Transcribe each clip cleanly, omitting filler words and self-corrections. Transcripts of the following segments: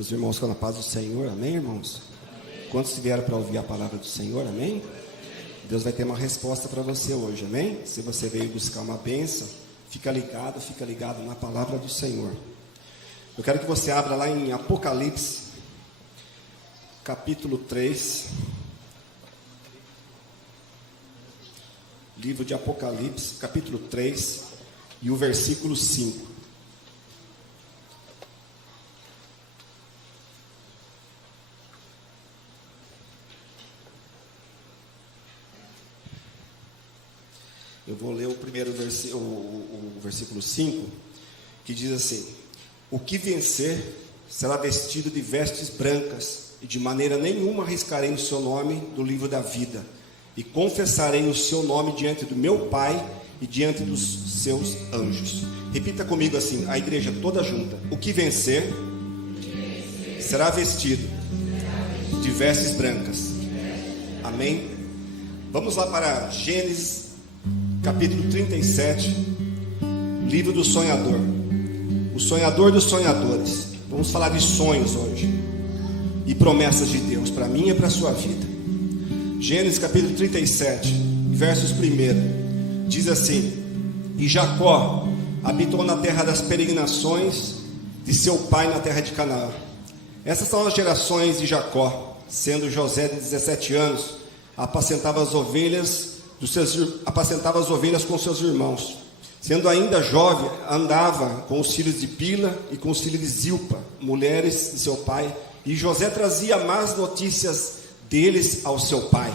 Cumprimento os irmãos com a paz do Senhor, amém, irmãos? Quantos vieram para ouvir a palavra do Senhor, amém? Deus vai ter uma resposta para você hoje, amém? Se você veio buscar uma bênção, fica ligado na palavra do Senhor. Eu quero que você abra lá em Apocalipse, capítulo 3. Livro de Apocalipse, capítulo 3, e o versículo 5. Eu vou ler o primeiro o versículo 5, que diz assim: o que vencer será vestido de vestes brancas, e de maneira nenhuma arriscarei o seu nome do livro da vida, e confessarei o seu nome diante do meu Pai e diante dos seus anjos. Repita comigo assim, a igreja toda junta: o que vencer será vestido de vestes brancas. Amém? Vamos lá para Gênesis capítulo 37, livro do sonhador, o sonhador dos sonhadores. Vamos falar de sonhos hoje e promessas de Deus para mim e para a sua vida. Gênesis capítulo 37, versos 1, diz assim: e Jacó habitou na terra das peregrinações de seu pai na terra de Canaã. Essas são as gerações de Jacó. Sendo José de 17 anos, apacentava as ovelhas com seus irmãos. Sendo ainda jovem, andava com os filhos de Bila e com os filhos de Zilpa, mulheres de seu pai, e José trazia más notícias deles ao seu pai.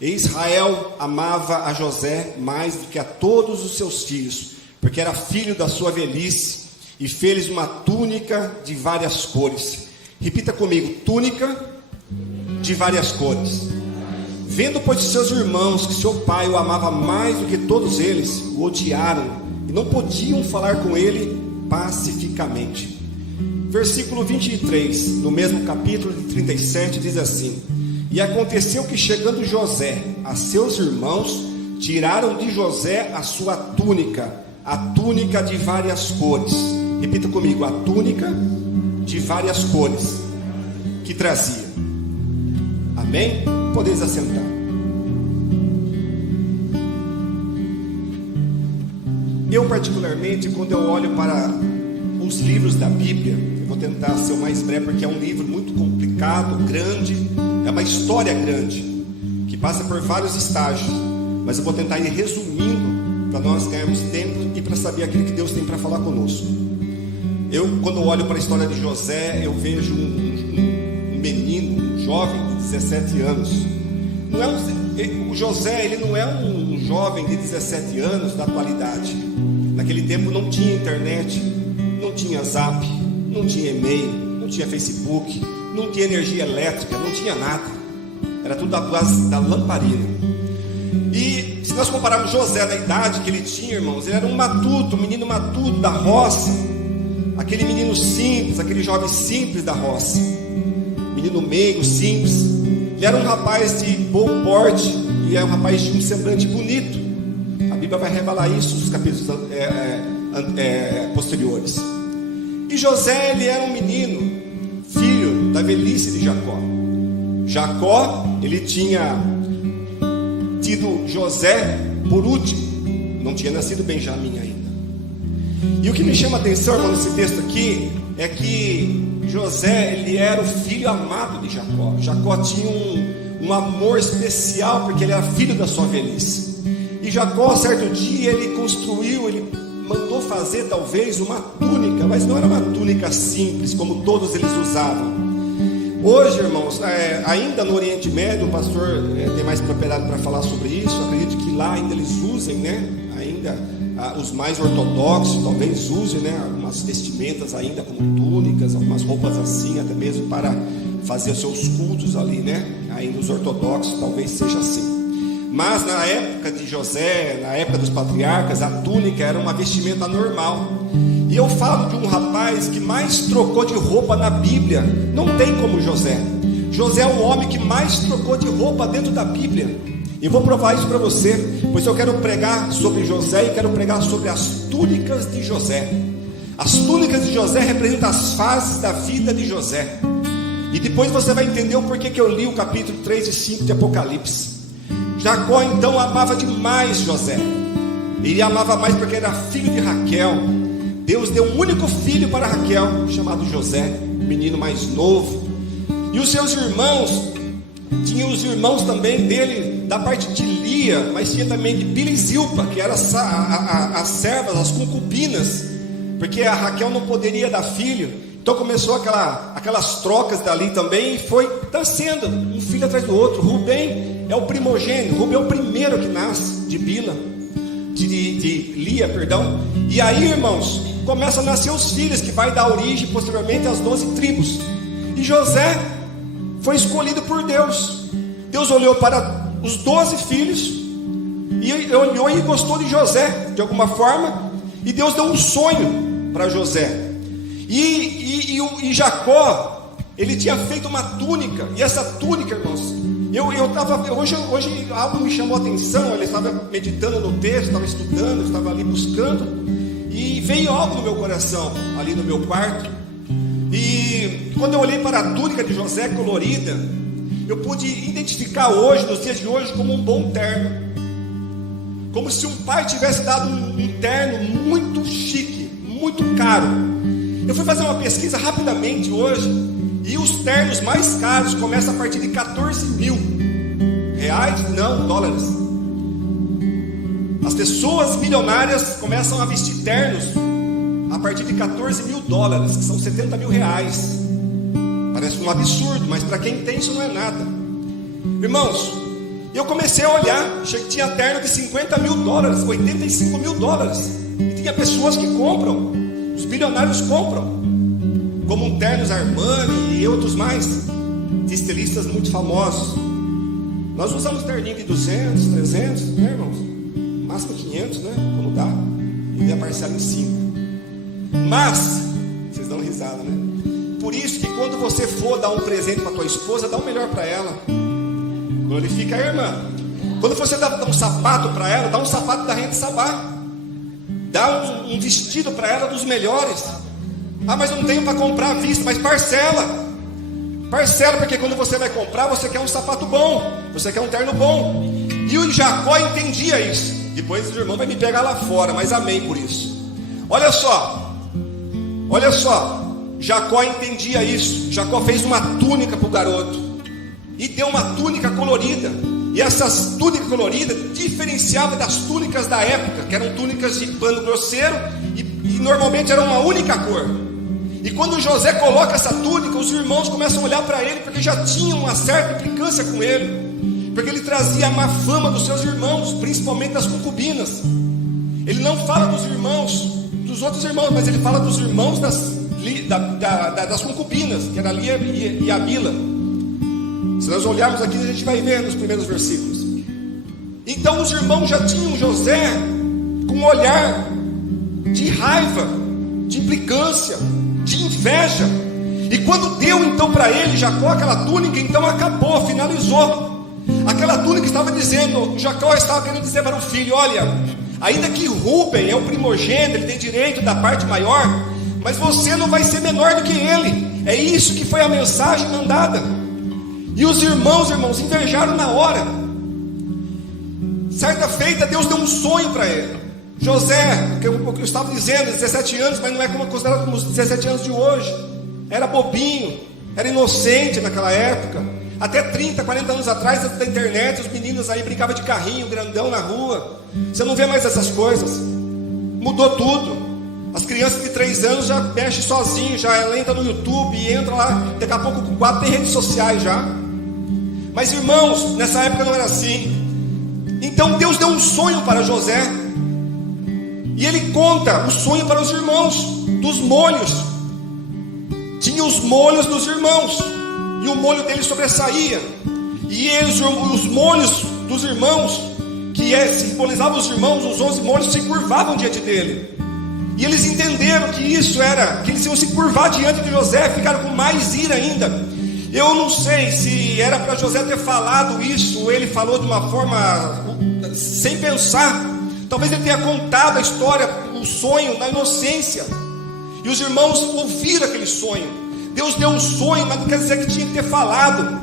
E Israel amava a José mais do que a todos os seus filhos, porque era filho da sua velhice, e fez uma túnica de várias cores. Repita comigo: túnica de várias cores. Vendo, pois, seus irmãos que seu pai o amava mais do que todos eles, o odiaram e não podiam falar com ele pacificamente. Versículo 23, no mesmo capítulo de 37, diz assim: e aconteceu que, chegando José a seus irmãos, tiraram de José a sua túnica, a túnica de várias cores. Repita comigo: a túnica de várias cores que trazia. Amém? Podeis assentar. Eu particularmente, quando eu olho para os livros da Bíblia, eu vou tentar ser o mais breve, porque é um livro muito complicado, grande, é uma história grande, que passa por vários estágios, mas eu vou tentar ir resumindo, para nós ganharmos tempo e para saber aquilo que Deus tem para falar conosco. Eu, quando olho para a história de José, eu vejo um menino, um jovem de 17 anos. O José, ele não é um jovem de 17 anos da atualidade. Naquele tempo não tinha internet, não tinha zap, não tinha e-mail, não tinha Facebook, não tinha energia elétrica, não tinha nada. Era tudo da base da lamparina. E se nós compararmos José na idade que ele tinha, irmãos, ele era um matuto, um menino matuto da roça, aquele menino simples, aquele jovem simples da roça, menino meigo, simples. Ele era um rapaz de bom porte e era um rapaz de um semblante bonito. A Bíblia vai revelar isso nos capítulos posteriores. E José, ele era um menino, filho da velhice de Jacó. Jacó, ele tinha tido José por último, não tinha nascido Benjamim ainda. E o que me chama a atenção, irmão, nesse texto aqui, é que José, ele era o filho amado de Jacó. Jacó tinha um amor especial, porque ele era filho da sua velhice. E Jacó, certo dia, ele mandou fazer talvez uma túnica, mas não era uma túnica simples, como todos eles usavam. Hoje, irmãos, ainda no Oriente Médio, o pastor tem mais propriedade para falar sobre isso. Eu acredito que lá ainda eles usem, né? Ainda os mais ortodoxos talvez usem, né? Algumas vestimentas ainda como túnicas, algumas roupas assim, até mesmo para fazer os seus cultos ali, né? Ainda os ortodoxos talvez seja assim. Mas na época de José, na época dos patriarcas, a túnica era uma vestimenta normal. E eu falo de um rapaz que mais trocou de roupa na Bíblia. Não tem como José. José é o homem que mais trocou de roupa dentro da Bíblia. E vou provar isso para você, pois eu quero pregar sobre José e quero pregar sobre as túnicas de José. As túnicas de José representam as fases da vida de José. E depois você vai entender o porquê que eu li o capítulo 3 e 5 de Apocalipse. Jacó então amava demais José. Ele amava mais porque era filho de Raquel. Deus deu um único filho para Raquel, chamado José, o menino mais novo. E os seus irmãos, tinha os irmãos também dele, da parte de Lia, mas tinha também de Bila e Zilpa, que eram as servas, as concubinas, porque a Raquel não poderia dar filho. Então começou aquelas trocas dali também, e foi nascendo um filho atrás do outro. Rubem é o primogênito, Rubem é o primeiro que nasce de Bila, de Lia, perdão. E aí, irmãos, começam a nascer os filhos, que vai dar origem posteriormente às 12 tribos. E José foi escolhido por Deus. Deus olhou para os 12 filhos e olhou e gostou de José de alguma forma, e Deus deu um sonho para José. E Jacó, ele tinha feito uma túnica, e essa túnica, irmãos, hoje algo me chamou a atenção. Eu estava meditando no texto, estava estudando, estava ali buscando, e veio algo no meu coração, ali no meu quarto. E quando eu olhei para a túnica de José colorida, eu pude identificar hoje, nos dias de hoje, como um bom terno, como se um pai tivesse dado um terno muito chique, muito caro. Eu fui fazer uma pesquisa rapidamente hoje, e os ternos mais caros começam a partir de 14 mil reais, não, dólares. As pessoas milionárias começam a vestir ternos a partir de 14 mil dólares, que são 70 mil reais. Parece um absurdo, mas para quem tem isso não é nada. Irmãos, eu comecei a olhar, tinha terno de 50 mil dólares, 85 mil dólares. E tinha pessoas que compram, os bilionários compram, como ternos Armani e outros mais, de estilistas muito famosos. Nós usamos terninho de 200, 300, né, irmãos? Máximo 500, né? Quando dá, e a parcela em 5. Mas, vocês dão risada, né? Por isso que quando você for dar um presente para tua esposa, dá o melhor para ela. Glorifica a irmã. Quando você dá um sapato para ela, dá um sapato da Rede Sabá. Dá um vestido para ela dos melhores. Ah, mas não tenho para comprar à vista, mas parcela. Parcela, porque quando você vai comprar, você quer um sapato bom, você quer um terno bom. E o Jacó entendia isso. Depois o irmão vai me pegar lá fora, mas amém por isso. Olha só, Jacó entendia isso. Jacó fez uma túnica para o garoto, e deu uma túnica colorida. E essas túnicas coloridas diferenciavam das túnicas da época, que eram túnicas de pano grosseiro, e normalmente era uma única cor. E quando José coloca essa túnica, os irmãos começam a olhar para ele, porque já tinham uma certa implicância com ele, porque ele trazia a má fama dos seus irmãos, principalmente das concubinas. Ele não fala dos irmãos, dos outros irmãos, mas ele fala dos irmãos das concubinas, que era Lia e a Bila. Se nós olharmos aqui, a gente vai ver nos primeiros versículos. Então os irmãos já tinham José com um olhar de raiva, de implicância, de inveja. E quando deu então para ele, Jacó, aquela túnica, então acabou, finalizou. Aquela túnica estava dizendo, Jacó estava querendo dizer para o filho: olha, ainda que Rubem é o primogênito, ele tem direito da parte maior, mas você não vai ser menor do que ele. É isso que foi a mensagem mandada. E os irmãos, invejaram na hora. Certa feita, Deus deu um sonho para ele. José, que eu estava dizendo, 17 anos, mas não é considerado como os 17 anos de hoje. Era bobinho, era inocente naquela época. Até 30, 40 anos atrás, antes da internet, os meninos aí brincavam de carrinho grandão na rua. Você não vê mais essas coisas. Mudou tudo. As crianças de 3 anos já mexem sozinho, já ela entra no YouTube e entra lá. Daqui a pouco com 4 tem redes sociais já. Mas irmãos, nessa época não era assim. Então Deus deu um sonho para José, e ele conta o sonho para os irmãos dos molhos. Tinha os molhos dos irmãos, e o molho deles sobressaía. E eles, os molhos dos irmãos, que simbolizavam os irmãos, os 11 molhos se curvavam diante dele. E eles entenderam que isso era, que eles iam se curvar diante de José, ficaram com mais ira ainda. Eu não sei se era para José ter falado isso, ou ele falou de uma forma sem pensar. Talvez ele tenha contado a história, o sonho, na inocência. E os irmãos ouviram aquele sonho. Deus deu um sonho, mas não quer dizer que tinha que ter falado.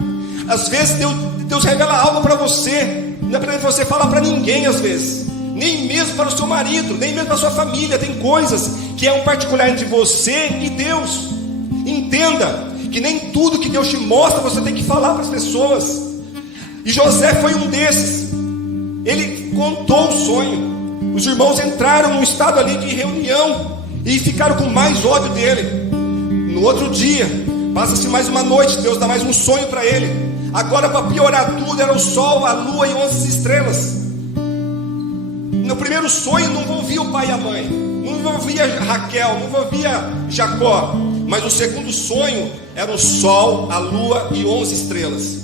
Às vezes Deus revela algo para você, não é para você falar para ninguém às vezes, nem mesmo para o seu marido, nem mesmo para a sua família. Tem coisas que é um particular entre você e Deus. Entenda que nem tudo que Deus te mostra você tem que falar para as pessoas. E José foi um desses. Ele contou o sonho. Os irmãos entraram num estado ali de reunião e ficaram com mais ódio dele. No outro dia, passa-se mais uma noite, Deus dá mais um sonho para ele. Agora, para piorar tudo, era o sol, a lua e 11 estrelas. No primeiro sonho não envolvia o pai e a mãe, não envolvia Raquel, não envolvia Jacó. Mas o segundo sonho era o sol, a lua e 11 estrelas.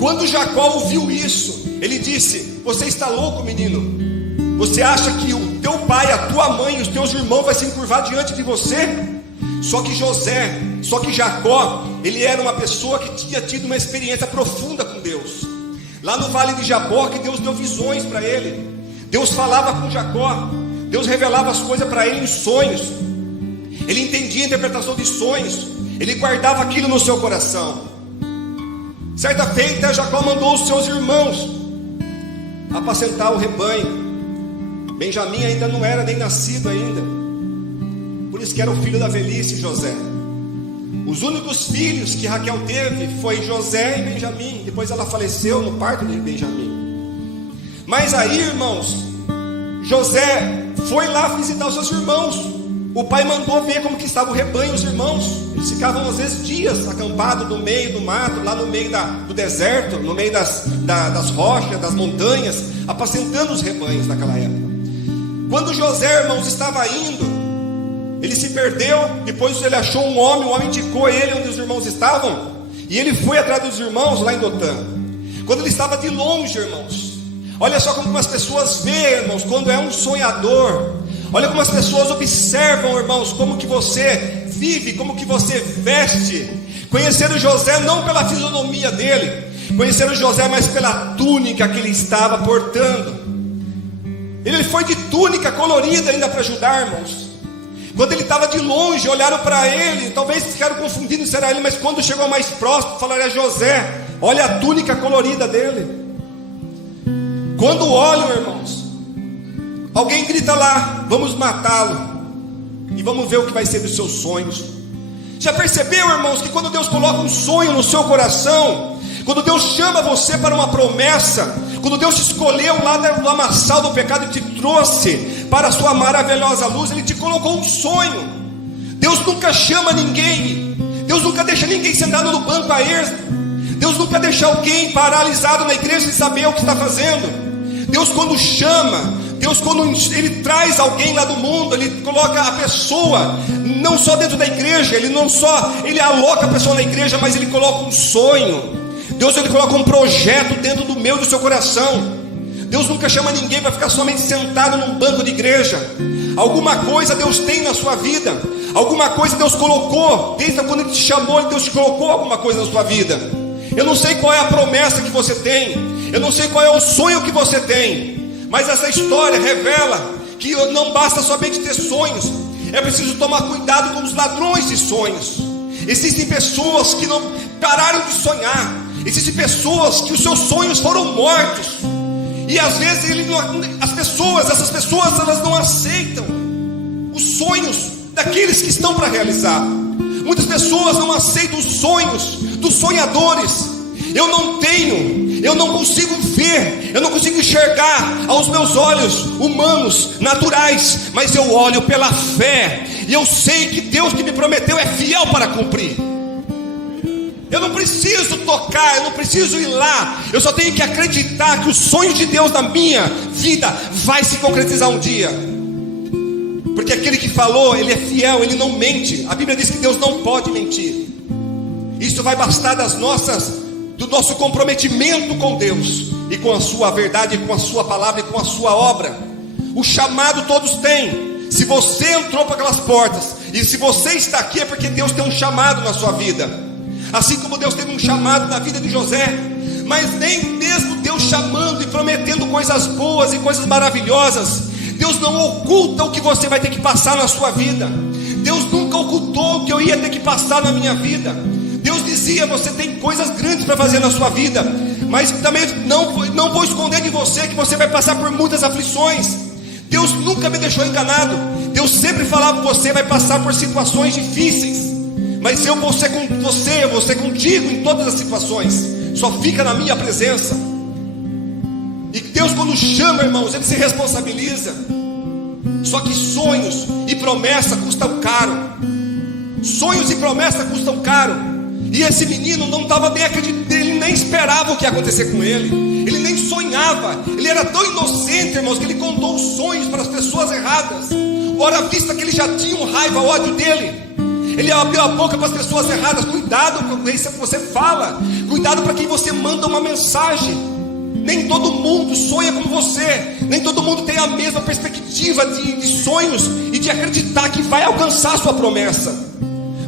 Quando Jacó ouviu isso, ele disse: você está louco, menino? Você acha que o teu pai, a tua mãe e os teus irmãos vai se encurvar diante de você? Só que Jacó, ele era uma pessoa que tinha tido uma experiência profunda com Deus. Lá no vale de Jaboque, Deus deu visões para ele. Deus falava com Jacó. Deus revelava as coisas para ele em sonhos. Ele entendia a interpretação de sonhos. Ele guardava aquilo no seu coração. Certa feita, Jacó mandou os seus irmãos apacentar o rebanho. Benjamim ainda não era nem nascido ainda, por isso que era o filho da velhice, José. Os únicos filhos que Raquel teve foi José e Benjamim. Depois ela faleceu no parto de Benjamim. Mas aí, irmãos, José foi lá visitar os seus irmãos. O pai mandou ver como que estava o rebanho, os irmãos. Eles ficavam às vezes dias acampados no meio do mato, lá no meio do deserto, no meio das rochas, das montanhas, apacentando os rebanhos naquela época. Quando José, irmãos, estava indo, ele se perdeu. Depois ele achou um homem, o homem indicou ele onde os irmãos estavam, e ele foi atrás dos irmãos lá em Dotã. Quando ele estava de longe, irmãos, olha só como as pessoas veem, irmãos, quando é um sonhador. Olha como as pessoas observam, irmãos, como que você vive, como que você veste. Conheceram José não pela fisionomia dele, conheceram José mais pela túnica que ele estava portando. Ele foi de túnica colorida ainda para ajudar, irmãos. Quando ele estava de longe, olharam para ele, talvez ficaram confundindo se era ele, mas quando chegou mais próximo, falaram: é José, olha a túnica colorida dele. Quando olham, irmãos, alguém grita lá: vamos matá-lo, e vamos ver o que vai ser dos seus sonhos. Já percebeu, irmãos, que quando Deus coloca um sonho no seu coração, quando Deus chama você para uma promessa, quando Deus te escolheu lá do lamaçal do pecado e te trouxe para a sua maravilhosa luz, Ele te colocou um sonho. Deus nunca chama ninguém, Deus nunca deixa ninguém sentado no banco a esmo, Deus nunca deixa alguém paralisado na igreja sem saber o que está fazendo. Deus quando chama, Deus quando Ele traz alguém lá do mundo, Ele coloca a pessoa não só dentro da igreja, Ele aloca a pessoa na igreja, mas Ele coloca um sonho. Deus, Ele coloca um projeto dentro do meu e do seu coração. Deus nunca chama ninguém para ficar somente sentado num banco de igreja. Alguma coisa Deus tem na sua vida, alguma coisa Deus colocou, desde quando Ele te chamou, Deus te colocou alguma coisa na sua vida. Eu não sei qual é a promessa que você tem, eu não sei qual é o sonho que você tem, mas essa história revela que não basta somente ter sonhos, é preciso tomar cuidado com os ladrões de sonhos. Existem pessoas que não pararam de sonhar, existem pessoas que os seus sonhos foram mortos, e às vezes essas pessoas elas não aceitam os sonhos daqueles que estão para realizar. Muitas pessoas não aceitam os sonhos dos sonhadores. Eu não consigo ver, eu não consigo enxergar aos meus olhos humanos, naturais, mas eu olho pela fé, e eu sei que Deus que me prometeu é fiel para cumprir. Eu não preciso tocar, eu não preciso ir lá, eu só tenho que acreditar que o sonho de Deus na minha vida vai se concretizar um dia, porque aquele que falou, Ele é fiel, Ele não mente. A Bíblia diz que Deus não pode mentir. Isso vai bastar do nosso comprometimento com Deus, e com a sua verdade, com a sua palavra e com a sua obra. O chamado todos têm. Se você entrou para aquelas portas, e se você está aqui, é porque Deus tem um chamado na sua vida. Assim como Deus teve um chamado na vida de José. Mas nem mesmo Deus chamando e prometendo coisas boas e coisas maravilhosas, Deus não oculta o que você vai ter que passar na sua vida. Deus nunca contou o que eu ia ter que passar na minha vida. Deus dizia: você tem coisas grandes para fazer na sua vida, mas também não vou esconder de você que você vai passar por muitas aflições. Deus nunca me deixou enganado. Deus sempre falava: você vai passar por situações difíceis, mas eu vou ser com você, eu vou ser contigo em todas as situações. Só fica na minha presença. E Deus, quando chama, irmãos, Ele se responsabiliza. Só que sonhos e promessa custam caro. Sonhos e promessa custam caro. E esse menino não estava nem acreditando, ele nem esperava o que ia acontecer com ele. Ele nem sonhava. Ele era tão inocente, irmãos, que ele contou os sonhos para as pessoas erradas. Ora, vista que ele já tinha raiva, ódio dele, ele abriu a boca para as pessoas erradas. Cuidado com isso que você fala. Cuidado para quem você manda uma mensagem. Nem todo mundo sonha como você. Nem todo mundo tem a mesma perspectiva de sonhos e de acreditar que vai alcançar a sua promessa.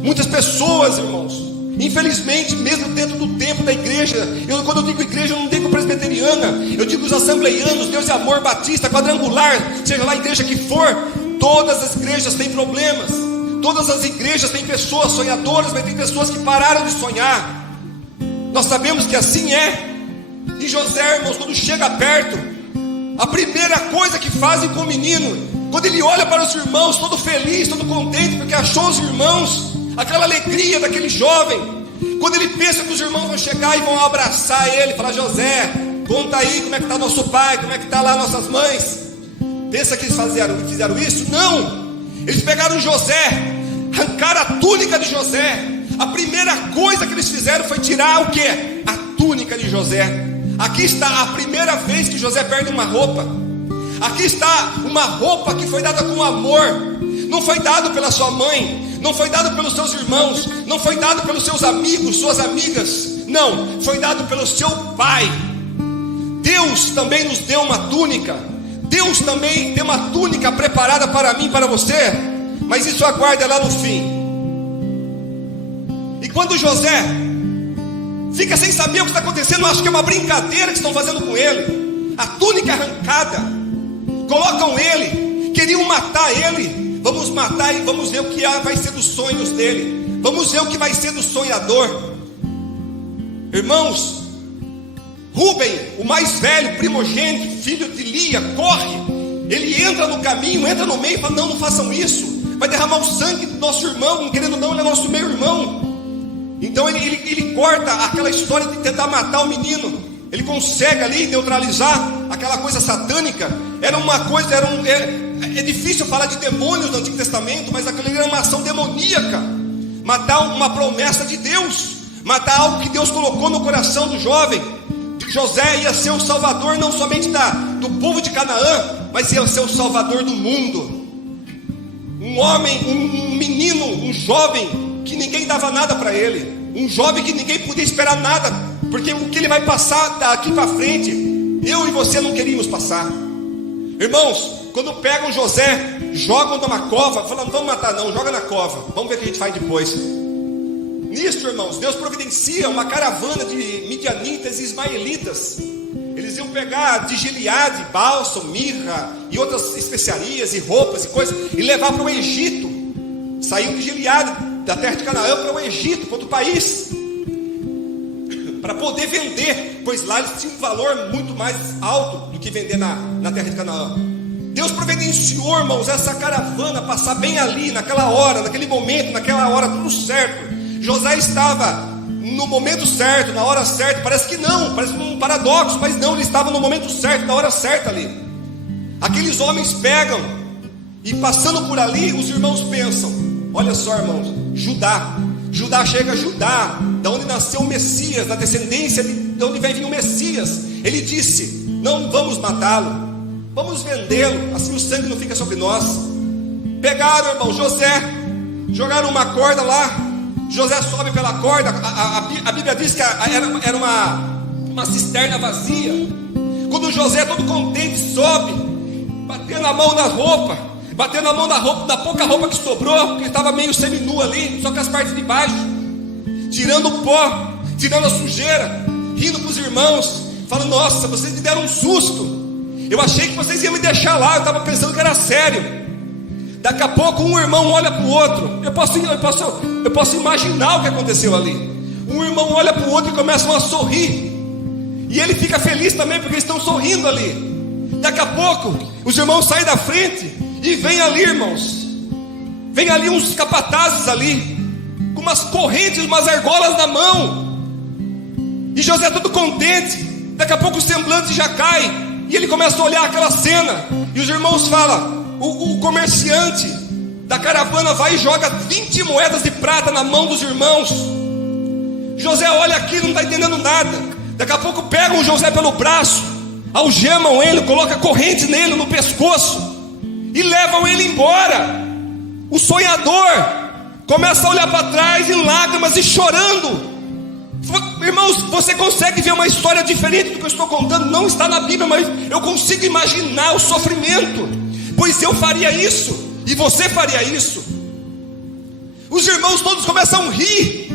Muitas pessoas, irmãos, infelizmente, mesmo dentro do tempo da igreja, quando eu digo igreja, eu não digo presbiteriana, eu digo os assembleianos, Deus e Amor, Batista, Quadrangular, seja lá a igreja que for, todas as igrejas têm problemas. Todas as igrejas têm pessoas sonhadoras, mas tem pessoas que pararam de sonhar. Nós sabemos que assim é. E José, irmãos, quando chega perto, a primeira coisa que fazem com o menino, quando ele olha para os irmãos, todo feliz, todo contente, porque achou os irmãos, aquela alegria daquele jovem, quando ele pensa que os irmãos vão chegar e vão abraçar ele, falar: José, conta aí como é que está nosso pai, como é que está lá nossas mães. Pensa que eles fizeram isso? Não! Eles pegaram José, arrancaram a túnica de José. A primeira coisa que eles fizeram foi tirar o quê? A túnica de José. Aqui está a primeira vez que José perde uma roupa. Aqui está uma roupa que foi dada com amor. Não foi dado pela sua mãe, não foi dado pelos seus irmãos, não foi dado pelos seus amigos, suas amigas. Não, foi dado pelo seu pai. Deus também nos deu uma túnica. Deus também tem uma túnica preparada para mim e para você. Mas isso aguarda lá no fim. E quando José fica sem saber o que está acontecendo, acha que é uma brincadeira que estão fazendo com ele. A túnica arrancada, colocam ele, queriam matar ele. Vamos matar e vamos ver o que vai ser dos sonhos dele. Vamos ver o que vai ser do sonhador. Irmãos, Rúben, o mais velho, primogênito, filho de Lia, corre. Ele entra no caminho, entra no meio e fala: não façam isso. Vai derramar o sangue do nosso irmão. Querendo ou não, ele é nosso meio-irmão. Então ele corta aquela história de tentar matar o menino. Ele consegue ali neutralizar aquela coisa satânica. Era uma coisa, é difícil falar de demônios no Antigo Testamento, mas aquilo era uma ação demoníaca. Matar uma promessa de Deus, matar algo que Deus colocou no coração do jovem. José ia ser o salvador não somente do povo de Canaã, mas ia ser o salvador do mundo. Um homem, um menino, um jovem que ninguém dava nada para ele, um jovem que ninguém podia esperar nada, porque o que ele vai passar daqui para frente, eu e você não queríamos passar. Irmãos, quando pegam José, jogam numa cova, falam: não vamos matar não, joga na cova, vamos ver o que a gente faz depois. Nisso, irmãos, Deus providencia uma caravana de midianitas e ismaelitas. Eles iam pegar de Gileade, bálsamo, mirra e outras especiarias e roupas e coisas, e levar para o Egito. Saíam de Gileade, da terra de Canaã, para o Egito, para outro país, para poder vender, pois lá eles tinham um valor muito mais alto do que vender na terra de Canaã. Deus providenciou, irmãos, essa caravana passar bem ali, naquela hora, naquele momento, naquela hora, tudo certo. José estava no momento certo, na hora certa. Parece que não, parece um paradoxo, mas não, ele estava no momento certo, na hora certa ali. Aqueles homens pegam e, passando por ali, os irmãos pensam: olha só, irmãos, Judá chega a Judá, da onde nasceu o Messias, da descendência de onde vai vir o Messias. Ele disse: não vamos matá-lo, vamos vendê-lo, assim o sangue não fica sobre nós. Pegaram, irmão, José, jogaram uma corda lá. José sobe pela corda. A Bíblia diz que era uma cisterna vazia. Quando José, todo contente, sobe, batendo a mão na roupa, da pouca roupa que sobrou, porque ele estava meio seminu ali, só com as partes de baixo, tirando o pó, tirando a sujeira, rindo para os irmãos, falando: nossa, vocês me deram um susto. Eu achei que vocês iam me deixar lá, eu estava pensando que era sério. Daqui a pouco um irmão olha para o outro. Eu posso imaginar o que aconteceu ali. Um irmão olha para o outro e começam a sorrir. E ele fica feliz também porque eles estão sorrindo ali. Daqui a pouco os irmãos saem da frente e vem ali, irmãos, vem ali uns capatazes ali, com umas correntes, umas argolas na mão. E José todo contente. Daqui a pouco o semblante já cai. E ele começa a olhar aquela cena. E os irmãos falam, o comerciante da caravana vai e joga 20 moedas de prata na mão dos irmãos. José olha aqui, não está entendendo nada. Daqui a pouco pegam o José pelo braço, algemam ele, colocam corrente nele no pescoço e levam ele embora. O sonhador começa a olhar para trás em lágrimas e chorando. Irmãos, você consegue ver uma história diferente do que eu estou contando? Não está na Bíblia, mas eu consigo imaginar o sofrimento, pois eu faria isso, e você faria isso. Os irmãos todos começam a rir.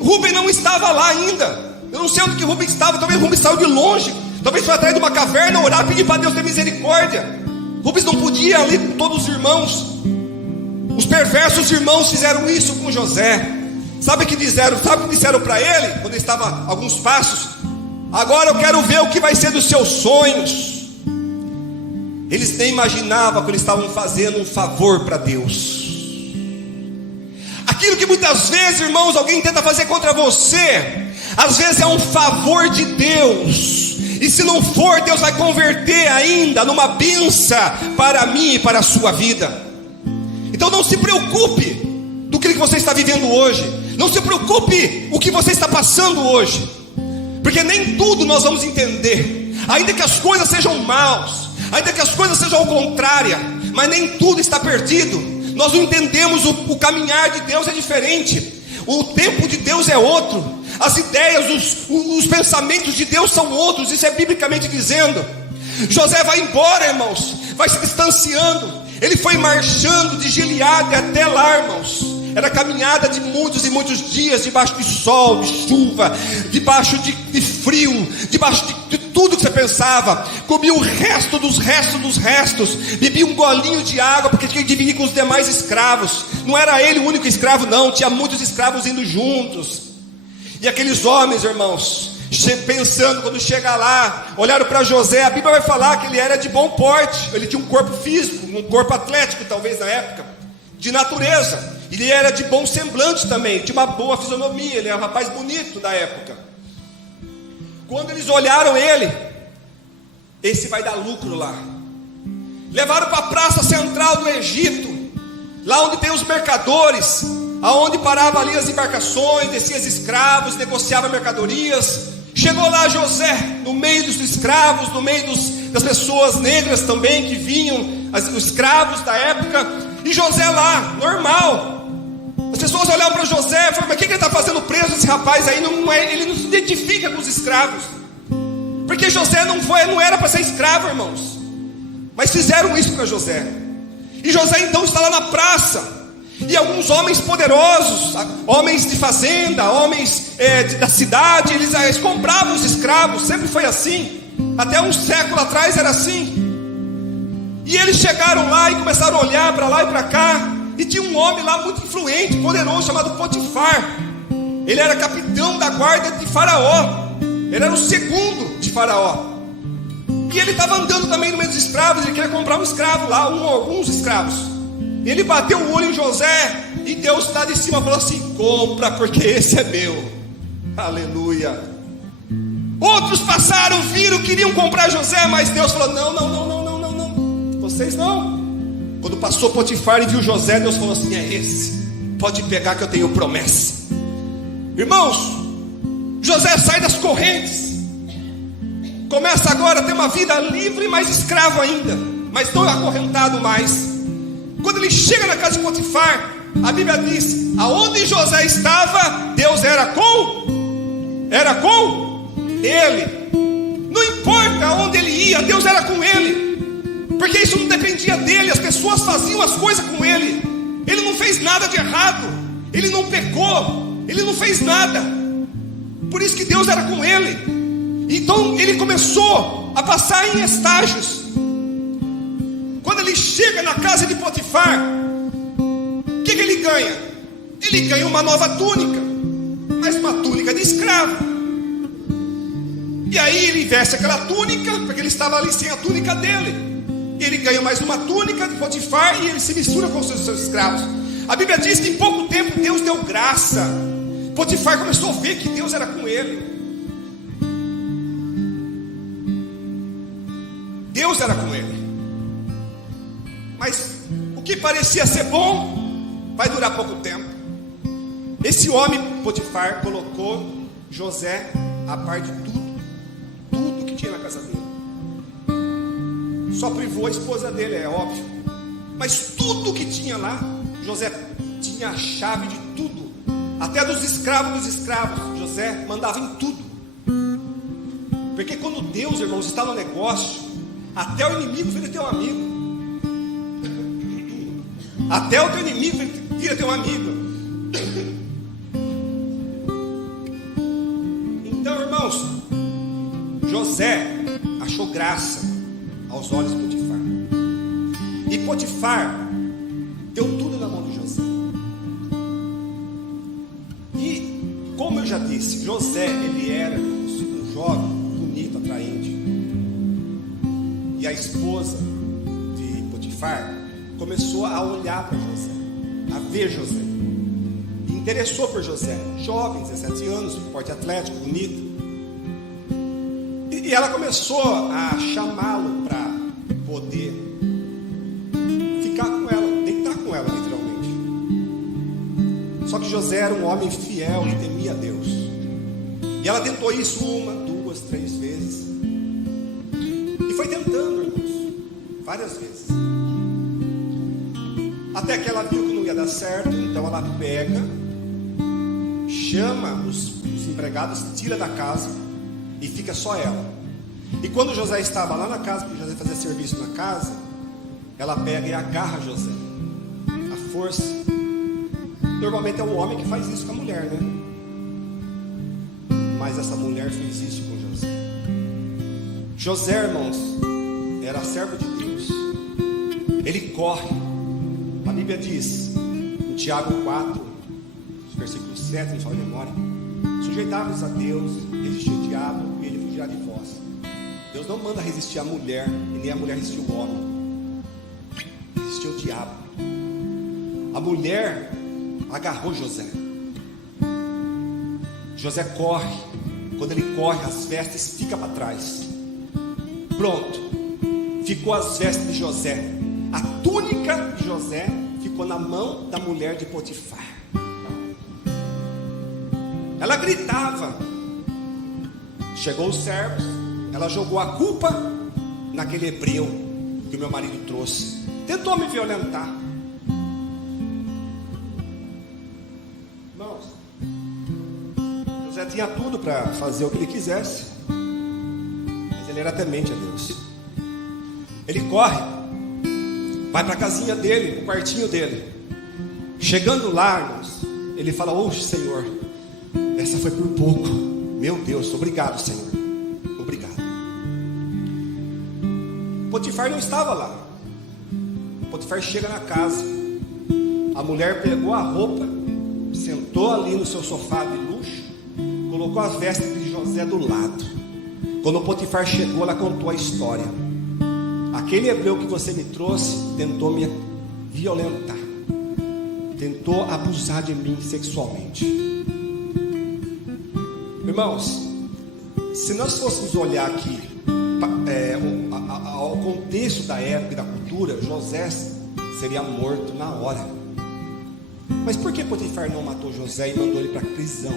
Rubem não estava lá ainda. Eu não sei onde que Rubem estava. Talvez Rubem saiu de longe. Talvez foi atrás de uma caverna orar, pedir para Deus ter misericórdia. Rubens não podia ir ali com todos os irmãos. Os perversos irmãos fizeram isso com José. Sabe o que disseram para ele, quando ele estava a alguns passos? Agora eu quero ver o que vai ser dos seus sonhos. Eles nem imaginavam que eles estavam fazendo um favor para Deus. Aquilo que muitas vezes, irmãos, alguém tenta fazer contra você, às vezes é um favor de Deus. E se não for, Deus vai converter ainda numa bênção para mim e para a sua vida. Então não se preocupe do que você está vivendo hoje. Não se preocupe o que você está passando hoje, porque nem tudo nós vamos entender. Ainda que as coisas sejam maus, ainda que as coisas sejam ao contrário, mas nem tudo está perdido. Nós não entendemos o caminhar de Deus é diferente. O tempo de Deus é outro. As ideias, os pensamentos de Deus são outros. Isso é biblicamente dizendo. José vai embora, irmãos, vai se distanciando. Ele foi marchando de Gileade até lá, irmãos. Era caminhada de muitos e muitos dias, debaixo de sol, de chuva, debaixo de frio, debaixo de tudo que você pensava. Comia o resto dos restos, bebia um golinho de água, porque tinha que dividir com os demais escravos. Não era ele o único escravo, não, tinha muitos escravos indo juntos. E aqueles homens, irmãos, pensando, quando chega lá, olharam para José. A Bíblia vai falar que ele era de bom porte. Ele tinha um corpo físico, um corpo atlético talvez na época, de natureza. Ele era de bom semblante também, tinha uma boa fisionomia. Ele era um rapaz bonito da época. Quando eles olharam ele, esse vai dar lucro lá. Levaram para a praça central do Egito, lá onde tem os mercadores, aonde paravam ali as embarcações, desciam os escravos, negociavam mercadorias. Chegou lá José, no meio dos escravos, no meio das pessoas negras também que vinham, os escravos da época. E José lá, normal. As pessoas olhavam para José e falaram: mas o que ele está fazendo preso, esse rapaz aí? Ele não se identifica com os escravos. Porque José não era para ser escravo, irmãos. Mas fizeram isso para José. E José então está lá na praça. E alguns homens poderosos, homens de fazenda, homens da cidade, eles compravam os escravos. Sempre foi assim. Até um século atrás era assim. E eles chegaram lá e começaram a olhar para lá e para cá. E tinha um homem lá muito influente, poderoso, chamado Potifar. Ele era capitão da guarda de Faraó. Ele era o segundo de Faraó. E ele estava andando também no meio dos escravos. Ele queria comprar um escravo lá, alguns escravos. Ele bateu o olho em José. E Deus lá de cima falou assim: compra, porque esse é meu. Aleluia. Outros passaram, viram, queriam comprar José, mas Deus falou: não, vocês não. Quando passou Potifar e viu José, Deus falou assim: é esse, pode pegar que eu tenho promessa. Irmãos, José sai das correntes, começa agora a ter uma vida livre, mas escravo ainda, mas não acorrentado mais. Quando ele chega na casa de Potifar, a Bíblia diz: aonde José estava, Deus era com ele. Não importa aonde ele ia, Deus era com ele. Porque isso não dependia dele, as pessoas faziam as coisas com ele. Ele não fez nada de errado, ele não pecou, ele não fez nada. Por isso que Deus era com ele. Então ele começou a passar em estágios. Quando ele chega na casa de Potifar, o que ele ganha? Ele ganha uma nova túnica, mas uma túnica de escravo. E aí ele veste aquela túnica, porque ele estava ali sem a túnica dele. E ele ganha mais uma túnica de Potifar e ele se mistura com os seus escravos. A Bíblia diz que em pouco tempo Deus deu graça. Potifar começou a ver que Deus era com ele. Deus era com ele. Mas o que parecia ser bom vai durar pouco tempo. Esse homem, Potifar, colocou José a par de tudo que tinha na casa dele. Só privou a esposa dele, é óbvio. Mas tudo que tinha lá, José tinha a chave de tudo. Até dos escravos. José mandava em tudo. Porque quando Deus, irmãos, está no negócio, até o inimigo vira teu amigo. Até o teu inimigo vira teu amigo. Então, irmãos, José achou graça aos olhos de Potifar. E Potifar deu tudo na mão de José. E, como eu já disse, José, ele era um jovem, bonito, atraente. E a esposa de Potifar começou a olhar para José, a ver José. E interessou por José, jovem, 17 anos, porte atlético, bonito. E ela começou a chamá-lo para poder ficar com ela, deitar com ela, literalmente. Só que José era um homem fiel e temia a Deus. E ela tentou isso 1, 2, 3 vezes. E foi tentando, irmãos, várias vezes. Até que ela viu que não ia dar certo, então ela pega, chama os empregados, tira da casa e fica só ela. E quando José estava lá na casa, porque José fazia serviço na casa, ela pega e agarra José, a força. Normalmente é o homem que faz isso com a mulher, né? Mas essa mulher fez isso com José. José, irmãos, era servo de Deus. Ele corre. A Bíblia diz, em Tiago 4, versículo 7, não fala de memória: sujeitai-vos a Deus, resistir o diabo e ele fugirá de vós. Deus não manda resistir a mulher, e nem a mulher resistir o homem. Resistir o diabo. A mulher agarrou José. José corre. Quando ele corre, as vestes ficam para trás. Pronto. Ficou as vestes de José. A túnica de José ficou na mão da mulher de Potifar. Ela gritava. Chegou os servos. Ela jogou a culpa naquele hebreu que o meu marido trouxe. Tentou me violentar. Irmãos, José tinha tudo para fazer o que ele quisesse, mas ele era temente a Deus. Ele corre, vai para a casinha dele, para o quartinho dele. Chegando lá, irmãos, ele fala: "Oxe, Senhor, essa foi por pouco. Meu Deus, obrigado, Senhor. Obrigado." Potifar não estava lá. Potifar chega na casa. A mulher pegou a roupa, sentou ali no seu sofá de luxo, colocou as vestes de José do lado. Quando Potifar chegou, ela contou a história. Aquele hebreu que você me trouxe tentou me violentar, tentou abusar de mim sexualmente. Irmãos, se nós fôssemos olhar aqui ao contexto da época e da cultura, José seria morto na hora. Mas por que Potifar não matou José e mandou ele para a prisão?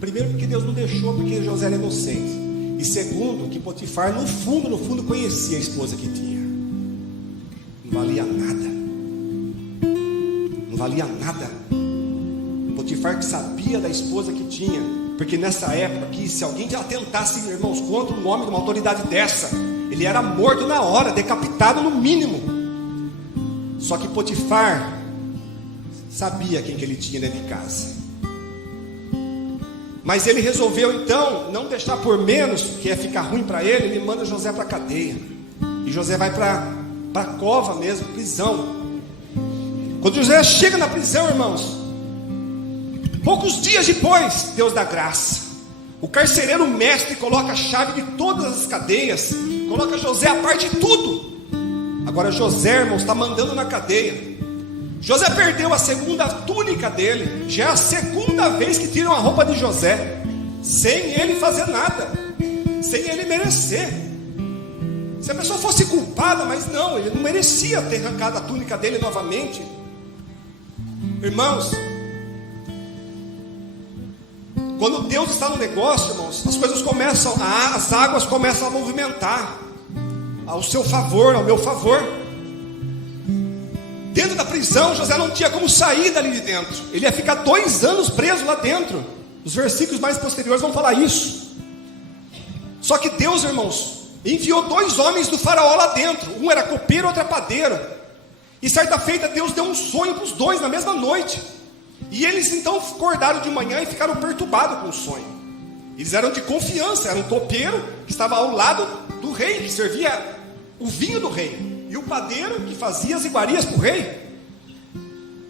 Primeiro, porque Deus não deixou, porque José era inocente. E segundo, que Potifar no fundo conhecia a esposa que tinha. Não valia nada. Não valia nada. Potifar que sabia da esposa que tinha. Porque nessa época aqui, se alguém já atentasse, irmãos, contra o nome de uma autoridade dessa, ele era morto na hora, decapitado no mínimo. Só que Potifar sabia quem que ele tinha dentro de casa. Mas ele resolveu então não deixar por menos, que ia ficar ruim para ele. Ele manda José para a cadeia. E José vai para para a cova mesmo, prisão. Quando José chega na prisão, irmãos, poucos dias depois, Deus dá graça. O carcereiro mestre coloca a chave de todas as cadeias, coloca José a parte de tudo. Agora José, irmãos, está mandando na cadeia. José perdeu a segunda túnica dele. Já é a segunda vez que tiram a roupa de José, sem ele fazer nada, sem ele merecer. Se a pessoa fosse culpada, mas não, ele não merecia ter arrancado a túnica dele novamente. Irmãos, quando Deus está no negócio, irmãos, as coisas começam, as águas começam a movimentar ao seu favor, ao meu favor. Dentro da prisão, José não tinha como sair dali de dentro. Ele ia ficar 2 anos preso lá dentro. Os versículos mais posteriores vão falar isso. Só que Deus, irmãos, enviou 2 homens do faraó lá dentro. Um era copeiro, outro era padeiro. E certa feita Deus deu um sonho para os 2 na mesma noite. E eles então acordaram de manhã e ficaram perturbados com o sonho. Eles eram de confiança. Era um copeiro que estava ao lado do rei, que servia o vinho do rei, e o padeiro que fazia as iguarias para o rei.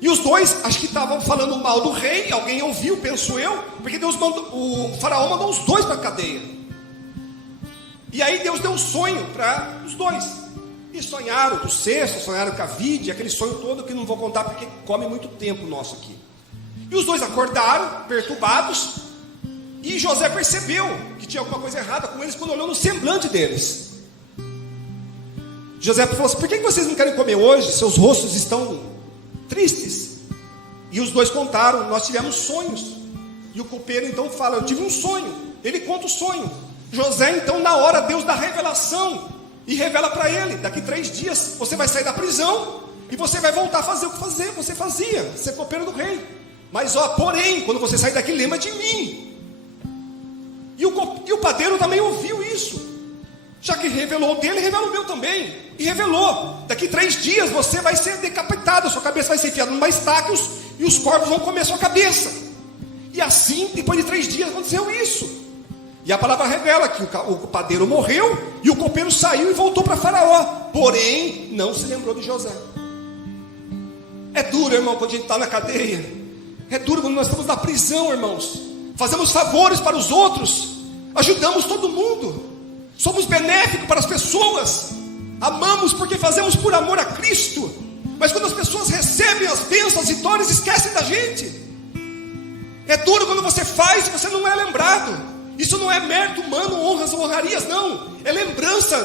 E os 2, acho que estavam falando mal do rei. Alguém ouviu, penso eu, porque Deus mandou, o faraó mandou os 2 para a cadeia. E aí Deus deu um sonho para os 2. E sonharam com o cesto, sonharam com a vide, aquele sonho todo que não vou contar porque come muito tempo nosso aqui. E os 2 acordaram, perturbados, e José percebeu que tinha alguma coisa errada com eles quando olhou no semblante deles. José falou assim: por que vocês não querem comer hoje? Seus rostos estão tristes. E os 2 contaram: nós tivemos sonhos. E o copeiro então fala: eu tive um sonho. Ele conta o sonho. José então, na hora, Deus dá revelação e revela para ele: daqui 3 dias você vai sair da prisão e você vai voltar a fazer o que você fazia, ser copeiro do rei. Mas porém, quando você sair daqui, lembra de mim. E o padeiro também ouviu isso. Já que revelou o dele, revela o meu também. E revelou: daqui 3 dias você vai ser decapitado, sua cabeça vai ser enfiada numa estaca e os corvos vão comer sua cabeça. E assim, depois de 3 dias, aconteceu isso. E a palavra revela que o padeiro morreu e o copeiro saiu e voltou para Faraó. Porém, não se lembrou de José. É duro, irmão, quando a gente está na cadeia. É duro quando nós estamos na prisão, irmãos. Fazemos favores para os outros, ajudamos todo mundo, somos benéficos para as pessoas, amamos porque fazemos por amor a Cristo. Mas quando as pessoas recebem as bênçãos, as vitórias, esquecem da gente. É duro quando você faz e você não é lembrado. Isso não é mérito humano, honras ou honrarias, não. É lembrança.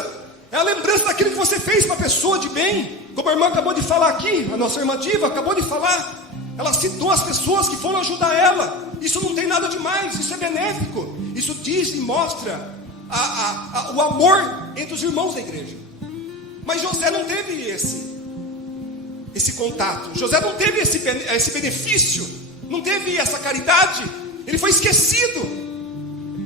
É a lembrança daquilo que você fez para a pessoa de bem. Como a irmã acabou de falar aqui, a nossa irmã Diva acabou de falar. Ela citou as pessoas que foram ajudar ela. Isso não tem nada demais, isso é benéfico. Isso diz e mostra o amor entre os irmãos da igreja. Mas José não teve esse contato. José não teve esse benefício, não teve essa caridade. Ele foi esquecido.